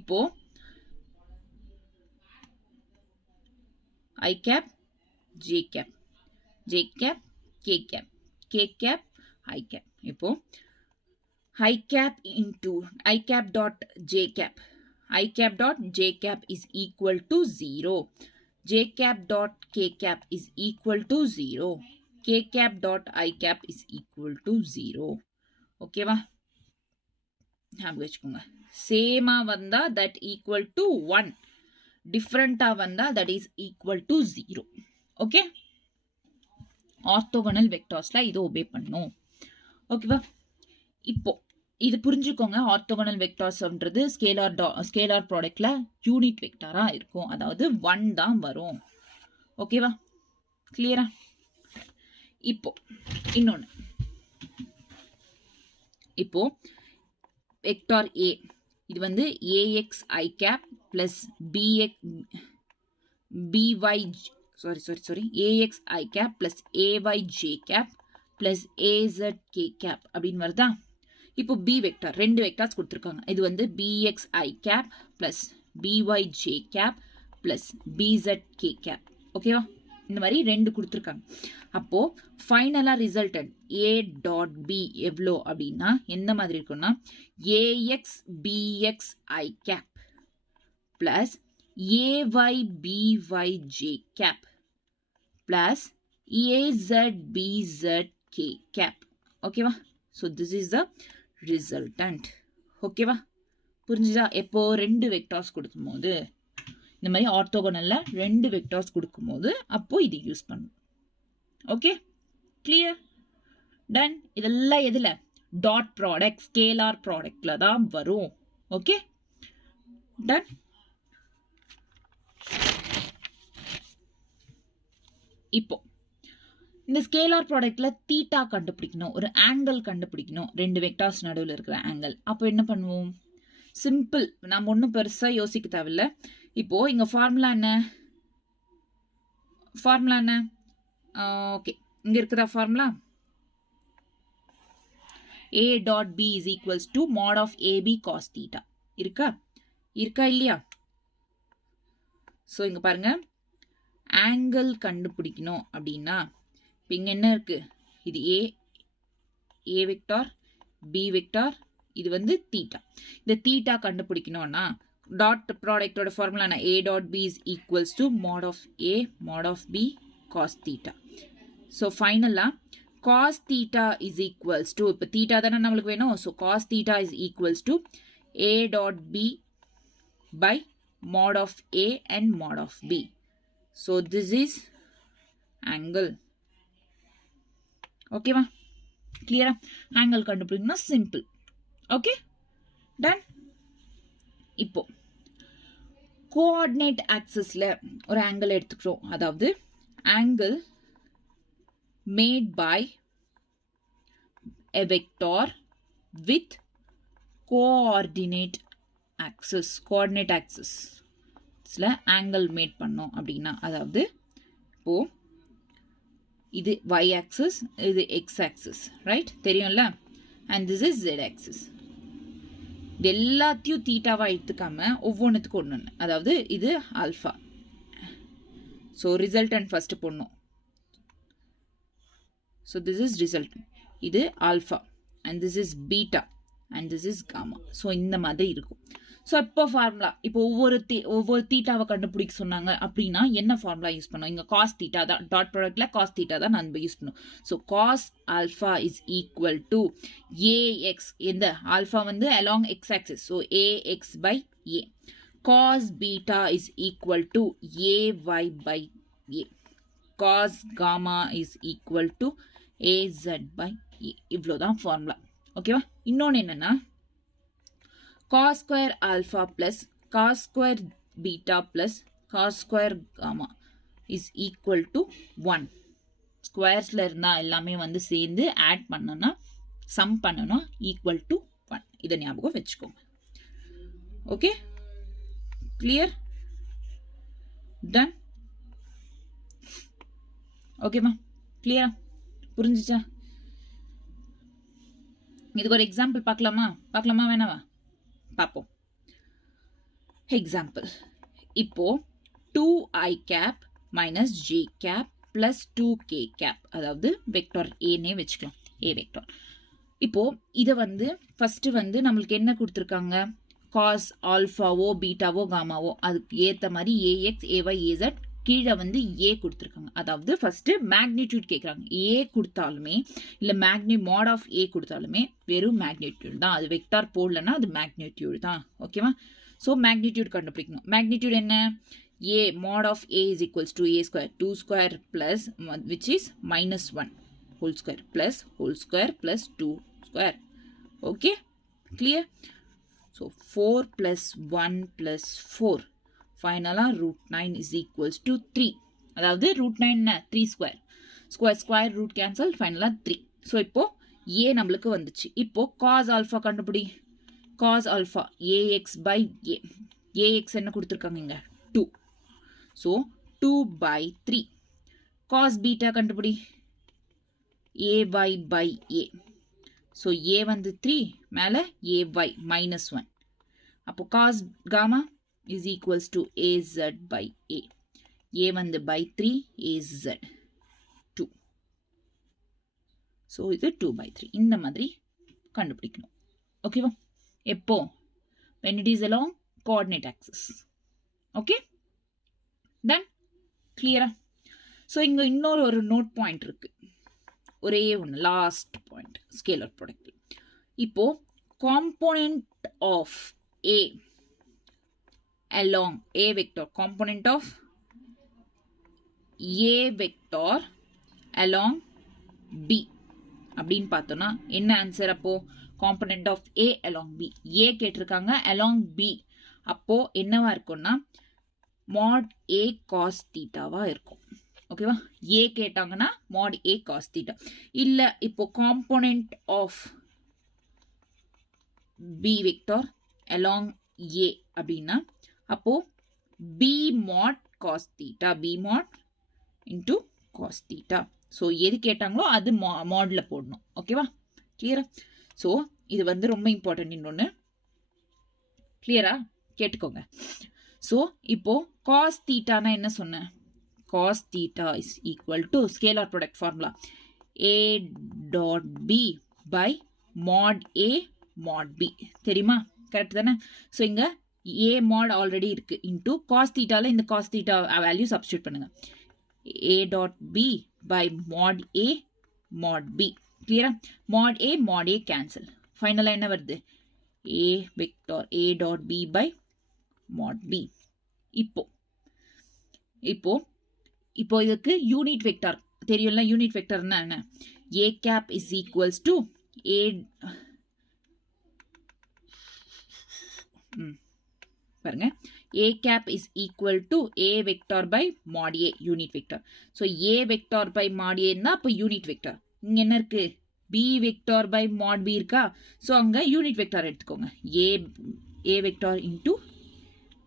இப்போ I cap, J cap, J cap, K cap, K cap, I cap. இப்போ I cap into I cap dot J cap, I cap dot J cap is equal to 0. J cap dot K cap is equal to 0. K cap dot I cap is equal to 0. ஓகேவா? ஞாபகம் வச்சுக்கோங்க. சேமா வந்தா that equal to 1. டிஃப்ரெண்ட்டாக வந்தால் that is equal to 0. Okay, orthogonal வெக்டார்ஸில் இது obey பண்ணும். ஓகேவா? இப்போ இது புரிஞ்சுக்கோங்க, ஆர்த்தோகோனல் வெக்டார்ஸ்ன்றது ஸ்கேலார் ப்ராடக்டில் யூனிட் வெக்டாராக இருக்கும், அதாவது 1 தான் வரும். ஓகேவா? கிளியரா? இப்போ இன்னொன்று, இப்போ வெக்டார் ஏ, இது வந்து A X i cap plus bx by sorry ax I cap plus ay j cap plus az k cap அப்படின்னு வருதா? இப்போ b வெக்டார், ரெண்டு வெக்டார்ஸ் கொடுத்துருக்காங்க. இது வந்து bx I cap plus by j cap plus bz k cap. ஓகேவா? இந்த மாதிரி 2 கொடுத்துருக்காங்க. அப்போ ஃபைனலா ரிசல்டன்ட் a டாட் b எவ்வளோ அப்படின்னா எந்த மாதிரி இருக்கும்னா ax bx I cap plus ay by j cap plus az bz k cap. ஓகேவா? So this is the resultant. ஓகேவா? புரிஞ்சுதா? எப்போ 2 வெக்டார்ஸ் கொடுக்கும்போது இந்த மாதிரி ஆர்த்தோகனல்ல 2 வெக்டார்ஸ் கொடுக்கும்போது அப்போ இது யூஸ் பண்ணும். Okay, clear, done. இதெல்லாம் எதுல? டாட் ப்ராடக்ட், ஸ்கேலார் ப்ராடக்ட்ல தான் வரும். Okay, done. இப்போ இந்த ஸ்கேலார் ப்ராடக்ட்ல தீட்டா கண்டுபிடிக்கணும், ஒரு ஆங்கிள் கண்டுபிடிக்கணும், 2 வெக்டார்ஸ் நடுவில் இருக்கிற ஆங்கிள். அப்போ என்ன பண்ணுவோம்? சிம்பிள், நம்ம ஒன்றும் பெருசாக யோசிக்க தேவையில்ல. இப்போ இங்க ஃபார்முலா என்ன? ஓகே, இங்க இருக்குதா formula? a dot b is equals to mod of ab cos theta. இருக்கா இல்லையா? ஸோ இங்க பாருங்க, ஆங்கிள் கண்டுபிடிக்கணும் அப்படின்னா இங்க என்ன இருக்கு? இது a வெக்டார், b வெக்டார், இது வந்து தீட்டா. இந்த தீட்டா கண்டுபிடிக்கணும்னா டாட் ப்ராடக்டோட ஃபார்முலா என்ன? a dot b is equals to mod of a mod of b cos theta. So ஃபைனலாக cos theta is equals to, இப்போ தீட்டா தானே நம்மளுக்கு வேணும். So cos theta is equals to a dot b by mod of a and mod of b. So this is angle. ஓகேவா? கிளியரா? Angle கண்டுபிடிக்கணும்னா simple. Okay, done. இப்போ coordinate ஆக்சிஸ்ல ஒரு ஆங்கிள் எடுத்துக்கிறோம். அதாவது angle made by a vector with coordinate axis. Coordinate ஆக்சிஸ்ல angle made பண்ணோம் அப்படின்னா, அதாவது இப்போ இது y ஆக்சிஸ், இது x ஆக்சிஸ், ரைட்? தெரியும்ல? and this is z axis. இது எல்லாத்தையும் தீட்டாவா எடுத்துக்காம ஒவ்வொன்றுத்துக்கும் ஒன்று, அதாவது இது ஆல்ஃபா. ஸோ ரிசல்டன்ட் ஃபர்ஸ்ட் போடணும். So this is resultant. இது alpha and this is beta and this is gamma. So இந்த மாதிரி இருக்கும். ஸோ இப்போ ஃபார்முலா, இப்போ ஒவ்வொரு தீட்டாவை கண்டுபிடிக்க சொன்னாங்க அப்படின்னா என்ன ஃபார்முலா யூஸ் பண்ணோம்? இங்கே காஸ் தீட்டா தான், டாட் ப்ராடக்ட்ல காஸ் தீட்டா தான் நம்ம யூஸ் பண்ணோம். So cos alpha is equal to A X. இந்த ஆல்ஃபா வந்து along X axis, so A X by A. Cos beta is equal to A Y by A. Cos gamma is equal to A Z by A. இவ்வளோதான் formula. ஓகேவா? இன்னொன்று என்னன்னா cos square alpha plus cos square beta plus cos square gamma is equal to 1. ஸ்கொயர்ஸ்ல இருந்தா எல்லாமே வந்து சேர்ந்து add பண்ணனா some பண்ணனா ஈக்குவல் டு 1. இதை ஞாபகம் வச்சுக்கோங்க. Okay, clear, done. ஓகேமா? கிளியரா? புரிஞ்சுச்சா? இதுக்கு ஒரு எக்ஸாம்பிள் பார்க்கலாமா வேணாவா? பார்ப்போம். எக்ஸாம்பிள், இப்போ 2i cap minus j cap plus 2k cap, அதாவது வெக்டார் ஏனே வச்சுக்கலாம், ஏ வெக்டார். இப்போ இதை வந்து ஃபர்ஸ்ட் வந்து நம்மளுக்கு என்ன கொடுத்துருக்காங்க? காஸ் ஆல்ஃபாவோ பீட்டாவோ காமாவோ அதுக்கு ஏற்ற மாதிரி ஏஎக்ஸ் ஏஒய் ஏசட், கீழே வந்து ஏ கொடுத்துருக்காங்க. அதாவது ஃபர்ஸ்ட் மேக்னிடியூட் கேட்குறாங்க. ஏ கொடுத்தாலுமே இல்லை மாட் ஆஃப் ஏ கொடுத்தாலுமே வெறும் மேக்னிடியூட் தான். அது வெக்டார் போடலன்னா அது மேக்னிடியூட் தான். ஓகேவா? ஸோ மேக்னிடியூட் கண்டுபிடிக்கணும். மேக்னிடியூட் என்ன? A mod of A is equals to A square, 2 square plus which is -1 whole square plus whole square plus 2 square. Okay, clear? So 4 + 1 + 4 ஃபைனலாக √9 is equals to 3. அதாவது √9 என்ன? 3 square root cancel, ஃபைனலாக 3. So இப்போ ஏ நம்மளுக்கு வந்துச்சு. இப்போ cos alpha கண்டுபிடி. Cos alpha A X by A. A X என்ன கொடுத்துருக்காங்க இங்கே? 2. ஸோ 2/3. காஸ் பீட்டா கண்டுபிடி. ay by A. So A வந்து 3, மேலே ay -1. அப்போ cos gamma is equals to az by a. A வந்து by 3, AZ 2. ஸோ இது 2/3. இந்த மாதிரி கண்டுபிடிக்கணும். ஓகேவா? எப்போ? when it is along coordinate axis. Okay? Done? Clear? So இங்கே இன்னொரு ஒரு நோட் பாயிண்ட் இருக்கு. ஒரே ஒன்று லாஸ்ட் பாயிண்ட் ஸ்கேலர் ப்ராடக்ட். இப்போ component of A along A vector, component of A vector along B அப்படின்னு பார்த்தோம்னா என்ன ஆன்சர்? அப்போ component of A along B, A கேட்டிருக்காங்க along B, அப்போ என்னவா இருக்கும்னா mod A cos தீட்டாவா இருக்கும். ஓகேவா? A கேட்டாங்கன்னா mod A cos தீட்டா. இல்ல இப்போ component of B vector along A அப்படின்னா அப்போ B mod cos theta, B mod into cos theta. So எது கேட்டாங்களோ அது மாட்ல போடணும். ஓகேவா? கிளியரா? ஸோ இது வந்து ரொம்ப இம்பார்ட்டன்ட். இன்னொன்று கிளியரா கேட்டுக்கோங்க. ஸோ இப்போ cos thetaனா என்ன சொன்னேன்? cos theta is equal to scalar product formula A dot B by mod A mod B. தெரியுமா? கரெக்ட் தானே? ஸோ இங்க A mod ஆல்ரெடி இருக்கு இன்டூ cos thetaல இந்த cos theta வேல்யூ சப்ஸ்டியூட் பண்ணுங்க. A dot B by mod A mod B. கிளியரா? mod A mod A cancel. ஃபைனலா என்ன வருது? A vector A dot B by mod B. இப்போ இதுக்கு யூனிட் வெக்டார் தெரியும்ல. யூனிட் வெக்டார்னா என்ன? A cap is equals to A பாருங்க, A cap is equal to A vector by mod A, unit vector. So A vector by mod A னா அப்போ unit vector. இங்க என்ன இருக்கு? B vector by mod B இருக்கா? So அங்க unit vector எடுத்துக்கோங்க. A vector into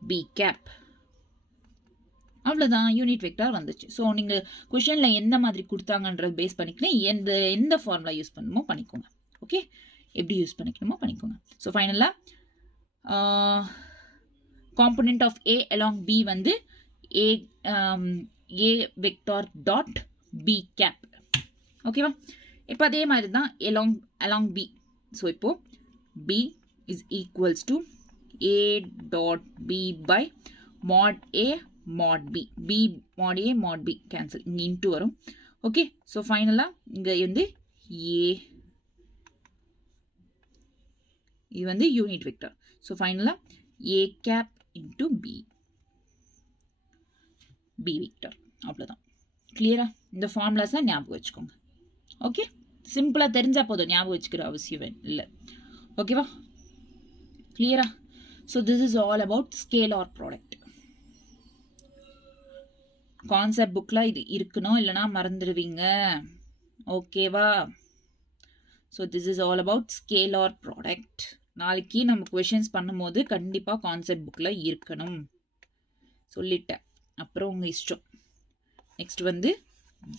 B cap. அவ்வளோதான், unit vector வந்துச்சு. ஸோ நீங்கள் கொஷனில் எந்த மாதிரி கொடுத்தாங்கன்றது பேஸ் பண்ணிக்கலாம். எந்த ஃபார்முலா யூஸ் பண்ணணுமோ பண்ணிக்கோங்க. ஓகே? எப்படி யூஸ் பண்ணிக்கணுமோ பண்ணிக்கோங்க. ஸோ ஃபைனலாக component of A along B வந்து A vector dot B cap. ஓகேவா? இப்போ அதே மாதிரி தான் along B. ஸோ இப்போ B is equals to A dot B by mod A mod B. B mod A mod B cancel. இங்கே into வரும். Okay? So ஃபைனலாக இங்கே வந்து A, இது வந்து யூனிட் வெக்டார். ஸோ ஃபைனலாக A cap into B vector. அவ்வளோதான். கிளியரா? இந்த ஃபார்முலாஸை ஞாபகம் வச்சுக்கோங்க. ஓகே? சிம்பிளாக தெரிஞ்சால் போதும், ஞாபகம் வச்சுக்கிற அவசியம் இல்லை. ஓகேவா? கிளியரா? So this is all about scalar product. Concept புக்கில் இது இருக்கணும், இல்லைனா மறந்துடுவீங்க. ஓகேவா? So this is all about scalar product. நாளைக்கு நம்ம கொஷின்ஸ் பண்ணும்போது கண்டிப்பாக கான்செப்ட் புக்கில் இருக்கணும் சொல்லிட்டேன். அப்புறம் உங்கள் இஷ்டம். நெக்ஸ்ட் வந்து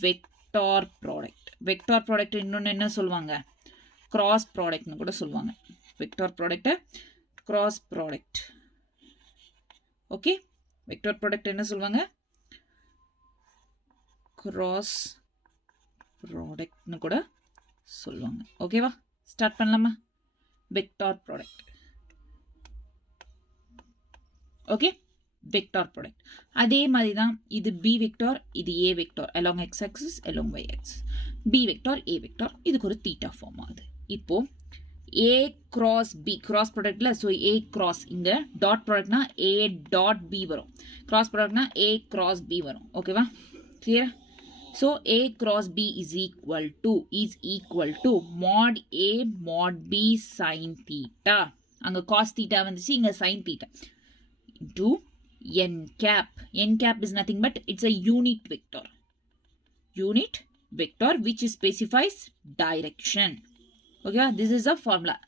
வெக்டார் ப்ராடக்ட். வெக்டார் ப்ராடக்ட் இன்னொன்று என்ன சொல்லுவாங்க? கிராஸ் ப்ராடக்ட்னு கூட சொல்லுவாங்க. வெக்டார் ப்ராடக்டை cross product. Okay? Vector product என்ன சொல்லுவாங்க? கிராஸ் ப்ராடக்ட்னு கூட சொல்லுவாங்க. ஓகேவா? ஸ்டார்ட் பண்ணலாமா? Vector product. Okay? Vector product அதே மாதிரி தான். இது B வெக்டார், இது A vector along x axis along y axis. B vector A vector, இதுக்கு ஒரு தீட்டா ஃபார்ம் ஆகுது. இப்போ A கிராஸ் B கிராஸ் ப்ராடக்ட்ல, ஸோ A கிராஸ், இங்க டாட் ப்ராடக்ட்னா A டாட் B வரும். கிராஸ் ப்ராடக்ட்னா A கிராஸ் B வரும். ஓகேவா? கிளியரா? So A cross B is equal to mod A mod B sin theta. அங்கே cos theta வந்துச்சு, இங்கே sin theta into n cap. N cap is nothing but it's a unit vector. Unit vector which specifies direction. Okay, this is a formula.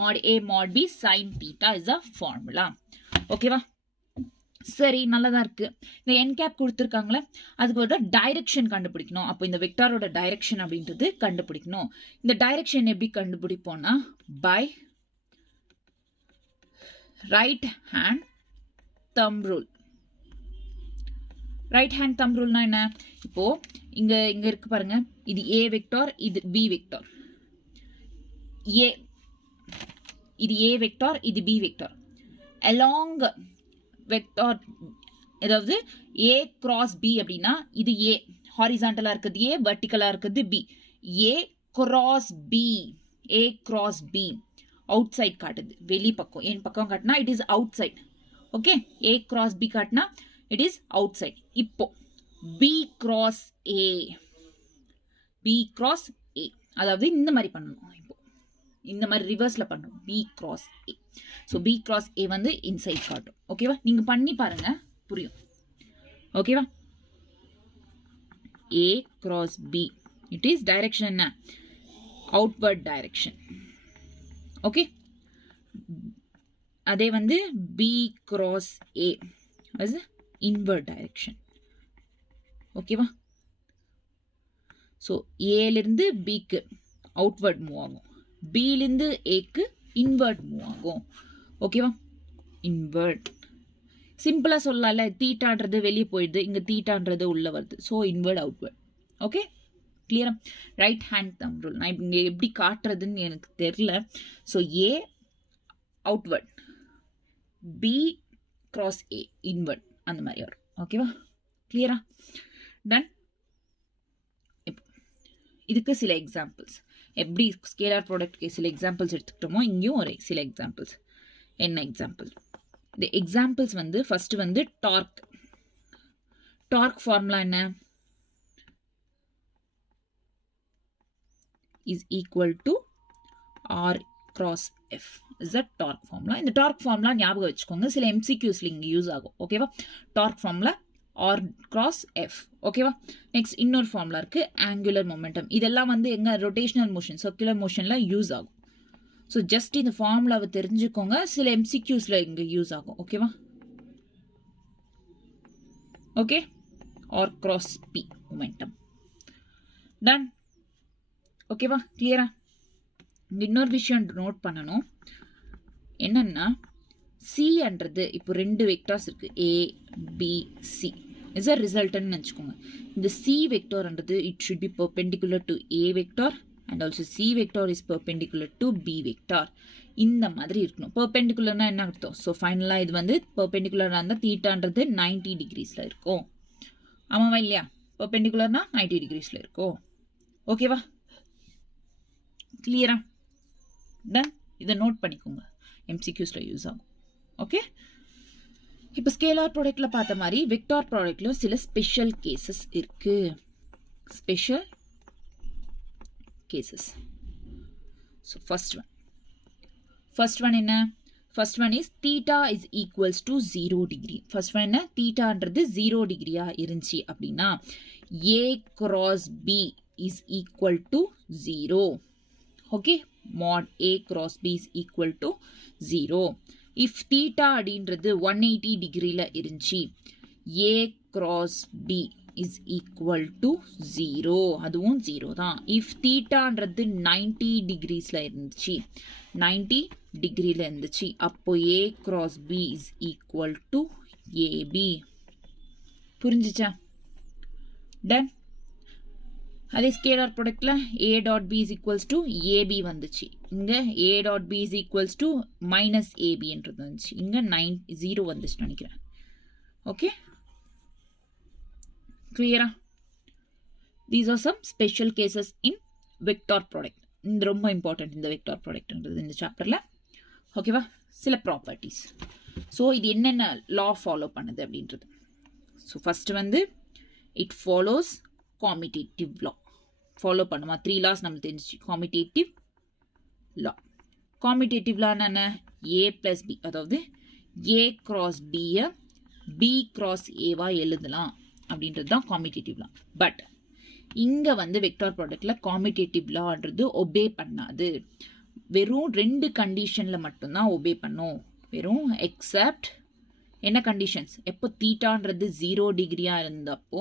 Mod A mod B sin theta is a formula. Okay va? சரி, நல்லதா இருக்கு. இந்த n gap கொடுத்துருக்காங்களே, அதுக்கு ஒரு direction கண்டுபிடிக்கணும். அப்போ இந்த வெக்டாரோட direction அப்படின்றது கண்டுபிடிக்கணும். இந்த டைரக்ஷன் எப்படி கண்டுபிடிப்போம்னா by right hand thumb rule. Right hand thumb ரூல்னா என்ன? இப்போ இங்க இருக்கு பாருங்க, இது ஏ வெக்டார், இது பி வெக்டார். ஏ இது ஏ வெக்டார், இது பி வெக்டார். அலாங் வெக்டார், அதாவது ஏ கிராஸ் பி அப்படின்னா இது ஏ ஹாரிசான்டலா இருக்குது, ஏ வெர்டிகலா இருக்குது B. A cross B, A cross B outside காட்டுது, வெளி பக்கம். என் பக்கம் காட்டினா it is outside. Okay, A cross B காட்டினா இட் இஸ் அவுட் சைட். இப்போ B cross A, B cross A, அதாவது இந்த மாதிரி பண்ணணும். இப்போ இந்த மாதிரி ரிவர்ஸ்ல பண்ணணும், B cross A. So B cross A வந்து இன்சைட் காட்டும். ஓகேவா? நீங்க பண்ணி பாருங்க, புரியும். ஓகேவா? A cross B, it is direction என்ன? Outward direction. ஓகே, அதே வந்து B cross A as inward direction. ஓகேவா? ஸோ ஏலிருந்து பிக்கு அவுட்வர்ட் மூவ் ஆகும், பிலிருந்து ஏக்கு இன்வர்ட் மூவ் ஆகும். ஓகேவா? இன்வர்ட் சிம்பிளா சொல்லலாம்ல, தீட்டான்றது வெளியே போயிடுது, இங்க தீட்டான்றது உள்ள வருது. So inward outward. ஓகே, கிளியரா? ரைட் ஹேண்ட் தம் ரூல் நான் இங்க எப்படி காட்டுறதுன்னு எனக்கு தெரியல. So A outward, B cross A inward, அந்த மாதிரி வரும். ஓகேவா? கிளியரா? டன். இப்போ இதுக்கு சில எக்ஸாம்பிள்ஸ், எப்படி ஸ்கேலார் ப்ராடக்ட்க்கு சில எக்ஸாம்பிள்ஸ் எடுத்துக்கிட்டோமோ இங்கேயும் ஒரு சில எக்ஸாம்பிள்ஸ். என்ன எக்ஸாம்பிள்? இந்த எக்ஸாம்பிள்ஸ் வந்து ஃபர்ஸ்ட் வந்து டார்க். டார்க் ஃபார்முலா என்ன? is equal to R cross F is a torque formula. இந்த டார்க் ஃபார்முலா ஞாபகம் வச்சுக்கோங்க, சில எம்சிக்யூஸ்ல இங்க யூஸ் ஆகும். ஓகேவா? Torque formula R cross F. ஓகேவா? நெக்ஸ்ட் இன்னொரு ஃபார்முலா இருக்கு, ஆங்குலர் மொமெண்டம். இதெல்லாம் வந்து எங்க ரொட்டேஷனல் மோஷன், சர்க்குலர் மோஷன்ல யூஸ் ஆகும். ஸோ ஜஸ்ட் இந்த ஃபார்முலாவை தெரிஞ்சுக்கோங்க, சில எம்சிக்யூஸ்ல இங்க யூஸ் ஆகும். ஓகேவா? Okay, R cross P momentum. Done. ஓகேவா? கிளியரா? இன்னொரு விஷயம் நோட் பண்ணணும், என்னன்னா சின்றது இப்போ ரெண்டு வெக்டார்ஸ் இருக்கு, A B C is a ரிசல்ட்னு வச்சுக்கோங்க. இந்த சி வெக்டார்ன்றது it should be perpendicular to A vector and also C vector is perpendicular to B vector. இந்த மாதிரி இருக்கணும். பெர்பெண்டிகுலர்னா என்ன அர்த்தம்? ஸோ ஃபைனலாக இது வந்து பெர்பெண்டிகுலராக இருந்தால் தீட்டான்றது 90 டிகிரிஸ்ல இருக்கும். ஆமாவா இல்லையா? பெர்பெண்டிகுலர்னா 90 டிகிரிஸ்ல இருக்கும். ஓகேவா? கிளியரா? டன். இதை நோட் பண்ணிக்கோங்க, எம்சிக்யூஸ்ல யூஸ் ஆகும். ஓகே, இப்போ ஸ்கேலார் ப்ராடக்ட்ல பார்த்த மாதிரி வெக்டார் ப்ராடக்ட்ல சில ஸ்பெஷல் கேசஸ் இருக்கு. Special cases. So first one என்ன? First one is theta is equals to 0 degree. First one என்ன? தீட்டான்றது 0 டிகிரியா இருந்துச்சு அப்படின்னா A cross B is equal to 0. Okay, mod A cross B is equal to 0. If theta அப்படின்றது 180 டிகிரில இருந்துச்சு, A cross B is equal to 0. அதுவும் 0 தான். If thetaன்றது 90 டிகிரிஸ்ல இருந்துச்சு, 90 டிகிரில இருந்துச்சு, அப்போ A cross B is equal to AB. புரிஞ்சுச்சா? டன். அதே scalar ப்ராடக்ட்ல a dot B is equals to AB வந்துச்சு, இங்க a dot B is equals to minus ஏபின்றது வந்துச்சு, இங்க 0 வந்துச்சு நினைக்கிறேன். ஓகே, கிளியரா? These are some special cases in vector product. இந்த ரொம்ப இம்பார்ட்டன்ட் இந்த வெக்டார் ப்ராடக்ட்ன்றது இந்த சாப்டர்ல. ஓகேவா? சில ப்ராப்பர்ட்டிஸ். ஸோ இது என்னென்ன லா ஃபாலோ பண்ணுது அப்படின்றது. ஸோ ஃபர்ஸ்ட் வந்து it follows commutative law. Follow பண்ணுமா? 3 laws நமக்கு தெரிஞ்சிச்சு. commutative law. commutative law என்ன? a plus b, அதாவது a cross b b cross a வா எழுதலாம் அப்படின்றது தான் commutative law. பட் இங்க வந்து வெக்டார் ப்ராடக்ட்ல commutative lawன்றது ஒபே பண்ணாது. வெறும் 2 கண்டிஷன்ல மட்டும்தான் ஒபே பண்ணும். வெறும் எக்ஸப்ட் என்ன கண்டிஷன்ஸ்? எப்போ தீட்டான்றது 0 டிகிரியா இருந்தப்போ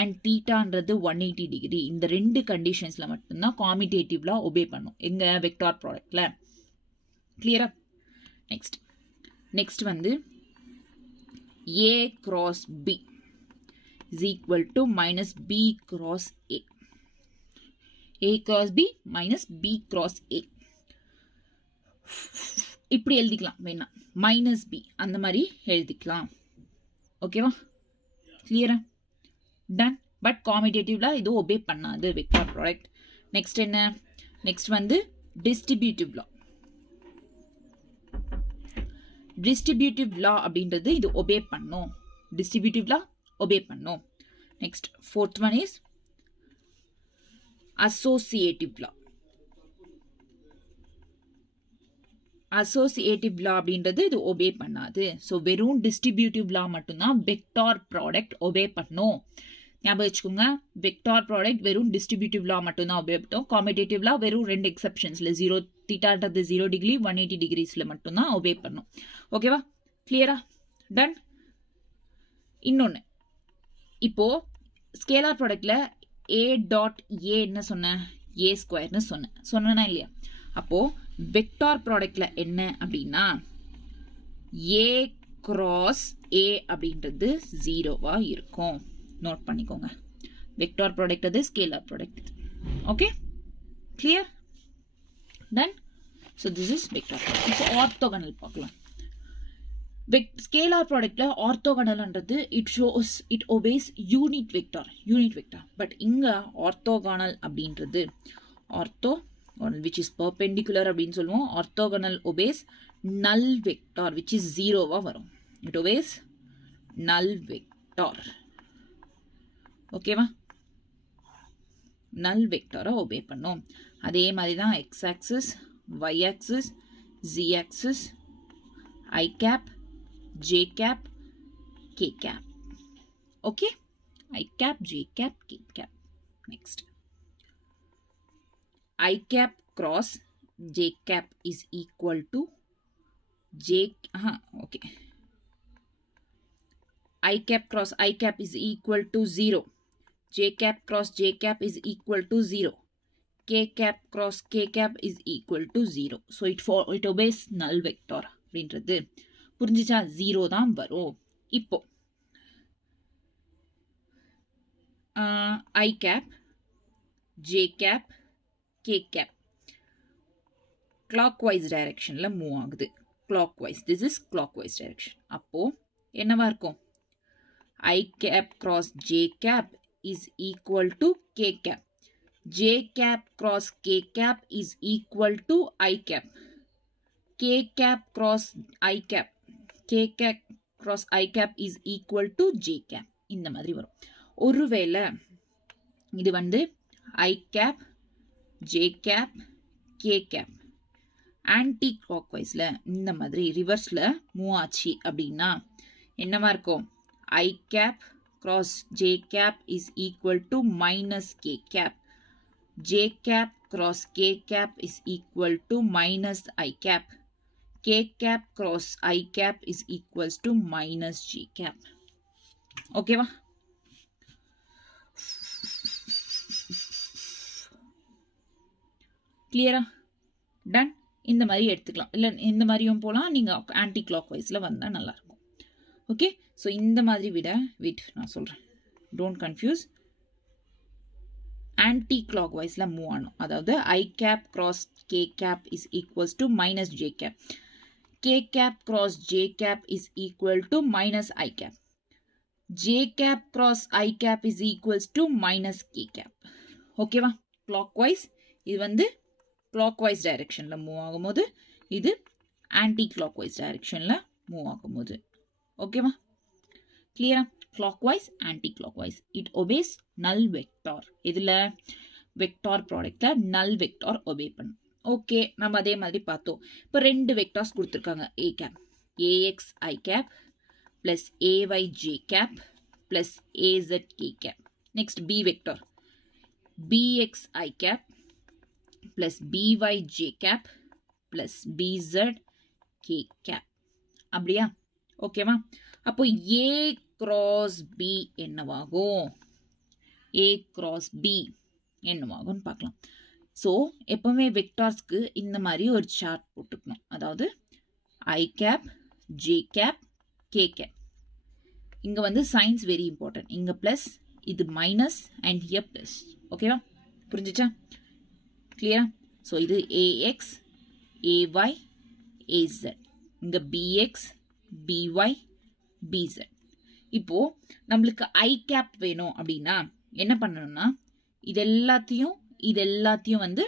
அண்ட் தீட்டான்றது 180 டிகிரி, இந்த 2 கண்டிஷன்ஸ்ல மட்டும்தான் காமிடேட்டிவ்ல ஒபே பண்ணும் எங்க வெக்டார் ப்ராடக்ட்ல. கிளியரா? நெக்ஸ்ட் வந்து A cross B is equal to minus b cross a. A cross b minus b cross a. இப்படி எழுதிக்கலாம் வேணா மைனஸ் பி அந்த மாதிரி எழுதிக்கலாம். ஓகேவா? கிளியரா? டன். பட் காமிடேட்டிவ்ல இது ஒபே பண்ணாது வெக்டார் ப்ராடக்ட். நெக்ஸ்ட் என்ன? நெக்ஸ்ட் வந்து டிஸ்ட்ரிபியூட்டிவ் லா. டிஸ்ட்ரிபியூட்டிவ் லா அப்படின்றது இது ஒபே பண்ணும். டிஸ்ட்ரிபியூட்டிவ் லா ஒபே பண்ணும். Next fourth one is associative law. Associative law அப்படின்றது இது ஒபே பண்ணாது. ஸோ வெறும் டிஸ்ட்ரிபியூட்டிவ் லா மட்டும்தான் வெக்டார் ப்ராடக்ட் ஒபே பண்ணும். ஞாபகம் வச்சுக்கோங்க, வெக்டார் ப்ராடக்ட் வெறும் டிஸ்ட்ரிபியூட்டிவ் லா மட்டும்தான் ஒபே பண்ணும். காமிடேட்டிவ் லா வெறும் 2 எக்ஸப்ஷன்ஸ்ல 0 தீட்டான்றது 0 டிகிரி 180 டிகிரிஸ்ல மட்டும்தான் ஒபே பண்ணும். ஓகேவா? கிளியரா? டன். இன்னொன்று, இப்போ ஸ்கேலார் ப்ராடக்ட்ல ஏ டாட் ஏ என்ன சொன்னேன்? ஏ ஸ்கொயர்னு சொன்னேன்னா இல்லையா? அப்போ வெக்டார் ப்ராடக்ட்ல என்ன அப்படின்னா ஏ கிராஸ் ஏ அப்படின்றது 0வா இருக்கும். நோட் பண்ணிக்கோங்க. வெக்டார் ப்ராடக்ட் அது, scalar product. Okay, clear? Done. So this is vector product. இப்போ ஆர்த்தோகனல் பார்க்கலாம். ஸ்கேலார் ப்ராடக்ட்ல ஆர்த்தோகனல்ன்றது it obeys unit vector. But இங்க ஆர்த்தோகனல் அப்படின்றது which is perpendicular அப்படின்னு சொல்லுவோம். Orthogonal obeys null vector which is 0வா வரும். it obeys null vector. ஓகேவா? null vector obey பண்ணும். அதே மாதிரி தான் x axis, y axis, z axis, I cap, j cap, k cap. Okay, I cap, j cap, k cap. next, I cap cross j cap is equal to okay. I cap cross I cap is equal to 0. J cap cross j cap is equal to 0. K cap cross k cap is equal to 0. So it obeys null vector. அப்படின்றது புரிஞ்சிச்சா? 0 தான் வரும். இப்போ I cap, j cap, k cap clockwise directionல move ஆகுது. clockwise. This is clockwise direction. அப்போ என்னவா இருக்கும்? I cap cross j cap is equal to k cap. J cap cross k cap is equal to I cap. K cap cross I cap. K cap cross I cap is equal to j cap. இந்த மாதிரி வரும். ஒருவேளை இது வந்து I cap, j cap, k cap ஆன்டி கிளாக்வைஸ்ல இந்த மாதிரி ரிவர்ஸ்ல மூவ் ஆச்சு அப்படின்னா என்னவா இருக்கும்? I cap cross j cap is equal to minus k cap. J cap cross k cap is equal to minus I cap. K cap cross I cap is equals to minus j cap. ஓகேவா? கிளியரா? Ton. இந்த மாதிரி எடுத்துக்கலாம். இல்லை இந்த மாதிரியும் போகலாம். நீங்கள் ஆன்டி கிளாக் வைஸில் வந்தால் நல்லாயிருக்கும். ஓகே, ஸோ இந்த மாதிரி நான் சொல்கிறேன், டோன்ட் கன்ஃபியூஸ். ஆன்டி கிளாக் வைஸில் மூவ் ஆகணும். அதாவது I cap cross k cap is equals to minus j cap. K cap cross j cap is equal to minus I cap. J cap cross I cap is equals to minus k cap. ஓகேவா? Clock wise இது வந்து clockwise directionல move ஆகும்போது, இது anti clockwise directionல move ஆகும்போது. ஓகேவா? கிளியரா? clockwise, anti clockwise. It obeys null vector. இதுல வெக்டார் ப்ராடக்ட்ல null vector obey பண்ணும். ஓகே, நம்ம அதே மாதிரி பார்த்தோம். இப்போ 2 வெக்டார்ஸ் கொடுத்துருக்காங்க. a cap, ax I cap plus ay j cap plus az k cap. Next b vector, bx I cap plus by j cap plus bz k cap. அப்படியா? ஓகேவா? அப்போ a cross b என்னவாகும்? a cross b என்னவாகும்னு பார்க்கலாம். So எப்பவுமே வெக்டார்ஸ்க்கு இந்த மாதிரி ஒரு chart போட்டுக்கணும். அதாவது I cap, j cap, k cap. இங்கே வந்து சைன்ஸ் வெரி இம்பார்ட்டன்ட். இங்கே ப்ளஸ், இது மைனஸ் அண்ட் ஹியர் ப்ளஸ். ஓகேவா? புரிஞ்சிச்சா? கிளியரா? ஸோ இது ஏஎக்ஸ், ஏஒய், ஏசட். இங்கே பிஎக்ஸ், பிஒய், பிசட். இப்போது நம்மளுக்கு ஐ கேப் வேணும் அப்படின்னா என்ன பண்ணணும்னா இது எல்லாத்தையும் வந்து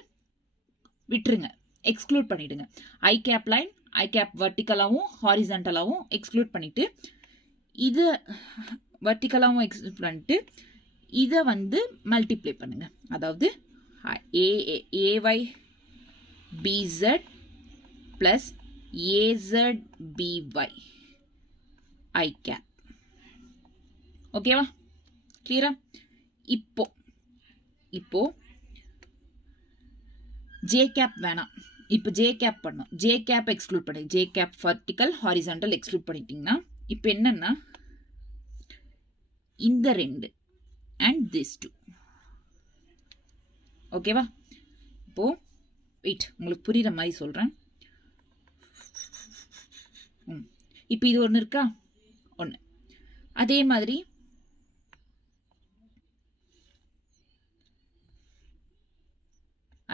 விட்டுருங்க, எக்ஸ்க்ளூட் பண்ணிவிடுங்க. ஐ கேப் லைன், ஐ கேப் வெர்டிக்கலாகவும் ஹாரிசான்டலாகவும் எக்ஸ்க்ளூட் பண்ணிவிட்டு இதை வெர்டிக்கலாகவும் எக்ஸ்க்ளூட் பண்ணிட்டு இதை வந்து மல்டிப்ளை பண்ணுங்க. அதாவது A Y B Z plus A Z B Y I cap. ஓகேவா? கிளியரா? இப்போ ஜே கேப் வேணாம். இப்போ ஜே கேப் பண்ணோம். ஜே கேப் எக்ஸ்க்ளூட் பண்ணி, J cap vertical horizontal exclude பண்ணிட்டீங்கன்னா இப்போ என்னன்னா இந்த 2 அண்ட் திஸ் 2. ஓகேவா? இப்போ வெயிட், உங்களுக்கு புரியுற மாதிரி சொல்கிறேன். இப்போ இது ஒன்று இருக்கா, ஒன்று. அதே மாதிரி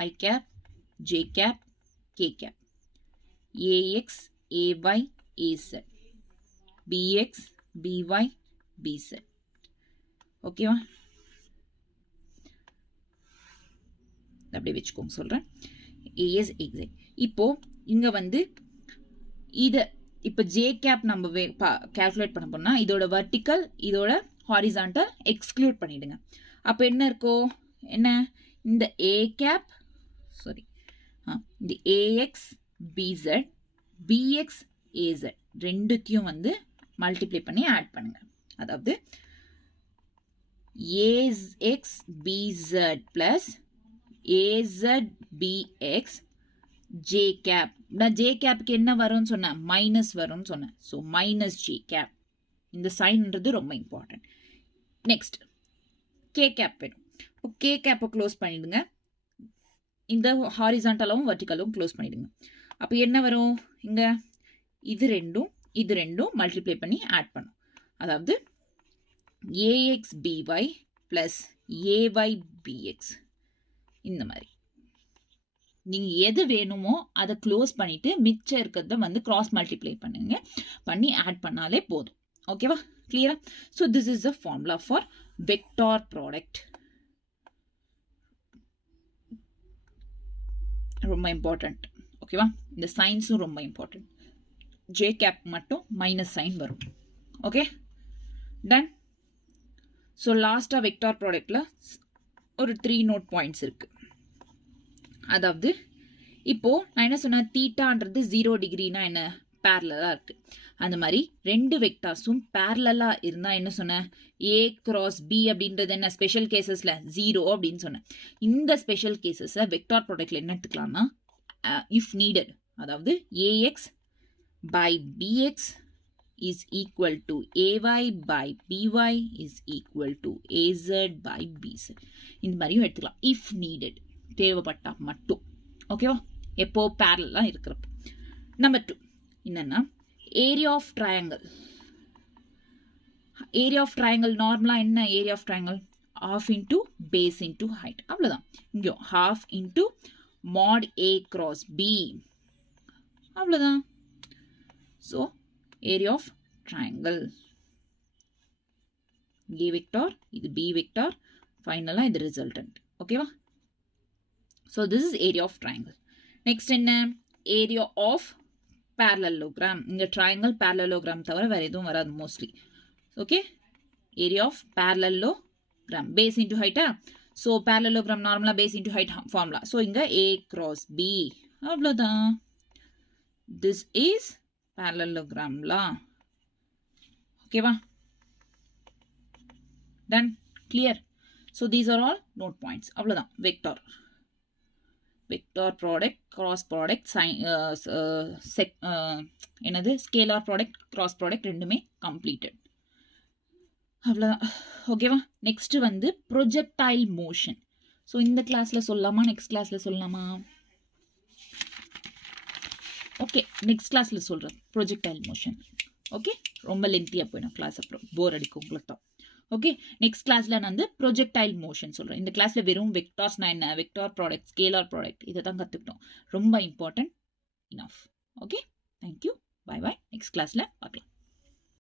I cap, J cap, K cap, AX, AY, AZ, BX, BY, BZ. ஓகேவா? அப்படியே வச்சுக்கோங்க சொல்கிறேன். AS, AZ. இப்போ இங்கே வந்து இதை இப்போ ஜே கேப் நம்ம கால்குலேட் பண்ண போனால் இதோட வெர்டிக்கல், இதோட ஹாரிசான்டல் எக்ஸ்க்ளூட் பண்ணிடுங்க. அப்போ என்ன இருக்கோ, என்ன இந்த ஏ கேப், சாரி, இந்த ஏஎக்ஸ் பிசட், பிஎக்ஸ் ஏசட் ரெண்டுத்தையும் வந்து மல்டிப்ளை பண்ணி ஆட் பண்ணுங்க. அதாவது A X B Z plus A Z B X j cap. நான் ஜே கேப்புக்கு என்ன வரும்னு சொன்னேன், மைனஸ் வரும்னு சொன்னேன். So minus j cap. இந்த சைன்ன்றது ரொம்ப இம்பார்ட்டன்ட். நெக்ஸ்ட் கே கேப் வேணும். இப்போ கே கேப்பை க்ளோஸ் பண்ணிடுங்க. இந்த ஹாரிசான்டலாகவும் வெர்டிக்கலும் க்ளோஸ் பண்ணிடுங்க. அப்போ என்ன வரும், இங்கே இது ரெண்டும் மல்டிப்ளை பண்ணி ஆட் பண்ணும். அதாவது A X B Y plus A Y B X. இந்த மாதிரி நீங்கள் எது வேணுமோ அதை க்ளோஸ் பண்ணிவிட்டு மிச்சம் இருக்கிறத வந்து கிராஸ் மல்டிப்ளை பண்ணுங்க, பண்ணி ஆட் பண்ணாலே போதும். ஓகேவா? கிளியரா? So this is the formula for vector product. ரொம்ப இம்பார்ட்டன்ட். ஓகேவா? இந்த சைன்ஸும் ரொம்ப இம்பார்ட்டன்ட். ஜே கேப் மட்டும் மைனஸ் சைன் வரும். Okay, done. ஸோ லாஸ்ட்டாக வெக்டார் ப்ராடக்டில் ஒரு 3 நோட் பாயிண்ட்ஸ் இருக்குது. அதாவது இப்போது நான் என்ன சொன்னேன், தீட்டான்றது 0 டிகிரினா என்ன, பேரலாக இருக்குது. அந்த மாதிரி 2 வெக்டார்ஸும் பேரலாக இருந்தால் என்ன சொன்னேன், ஏ கிராஸ் பி அப்படின்றது என்ன, ஸ்பெஷல் கேசஸில் 0 அப்படின்னு சொன்னேன். இந்த ஸ்பெஷல் கேசஸை வெக்டார் ப்ராடக்டில் என்ன எடுத்துக்கலாம்னா, இஃப் நீடட், அதாவது A X by B X is equal to A Y by B Y is equal to A Z by B Z. இந்த மாதிரியும் எடுத்துக்கலாம் இஃப் நீடட், தேவைப்பட்டா மட்டும். ஓகேவா? எப்போ பேரலாக இருக்கிறப்போ. நம்பர் 2 என்னன்னா, area of triangle. Area of triangle நார்மலாக என்ன, area of triangle half into base into height. அவ்வளோதான். இங்கே half into mod A cross B. அவ்வளோதான். So area of triangle, A vector, இது B வெக்டார், ஃபைனலாக இது ரிசல்டன்ட். ஓகேவா? So this is area of triangle. Next என்ன, ஏரியா ஆஃப் parallelogram. இங்கே triangle parallelogram தவிர வேறு எதுவும் வராது mostly. Okay, area of parallelogram, base into ஹைட்டா. ஸோ parallelogram நார்மலாக base into height formula. So இங்கே A cross B. அவ்வளோதான். திஸ் இஸ் parallelogramலா. ஓகேவா? Done. Clear? So these are all note points. அவ்வளோதான். Vector, vector product, cross product, என்னது scalar product, cross product ரெண்டுமே completed. அவ்வளோதான். ஓகேவா? நெக்ஸ்ட் வந்து ப்ரொஜெக்டைல் மோஷன். ஸோ இந்த கிளாஸில் சொல்லலாமா, நெக்ஸ்ட் கிளாஸில் சொல்லலாமா? ஓகே, நெக்ஸ்ட் கிளாஸில் சொல்கிறேன் ப்ரொஜெக்டைல் மோஷன். ஓகே, ரொம்ப லென்த்தியாக போயிடும் கிளாஸ், அப்புறம் போர் அடிக்கும் உங்களுக்கு தான். ஓகே, நெக்ஸ்ட் கிளாஸில் நான் வந்து ப்ரொஜெக்டைல் மோஷன் சொல்கிறேன். இந்த கிளாஸில் வெறும் வெக்டார்ஸ்னா என்ன, வெக்டார் ப்ராடக்ட், ஸ்கேலார் ப்ராடக்ட், இதை தான் கற்றுக்கிட்டோம். ரொம்ப important. Enough. Okay, thank you, bye bye. Next கிளாஸில் பார்க்கலாம்.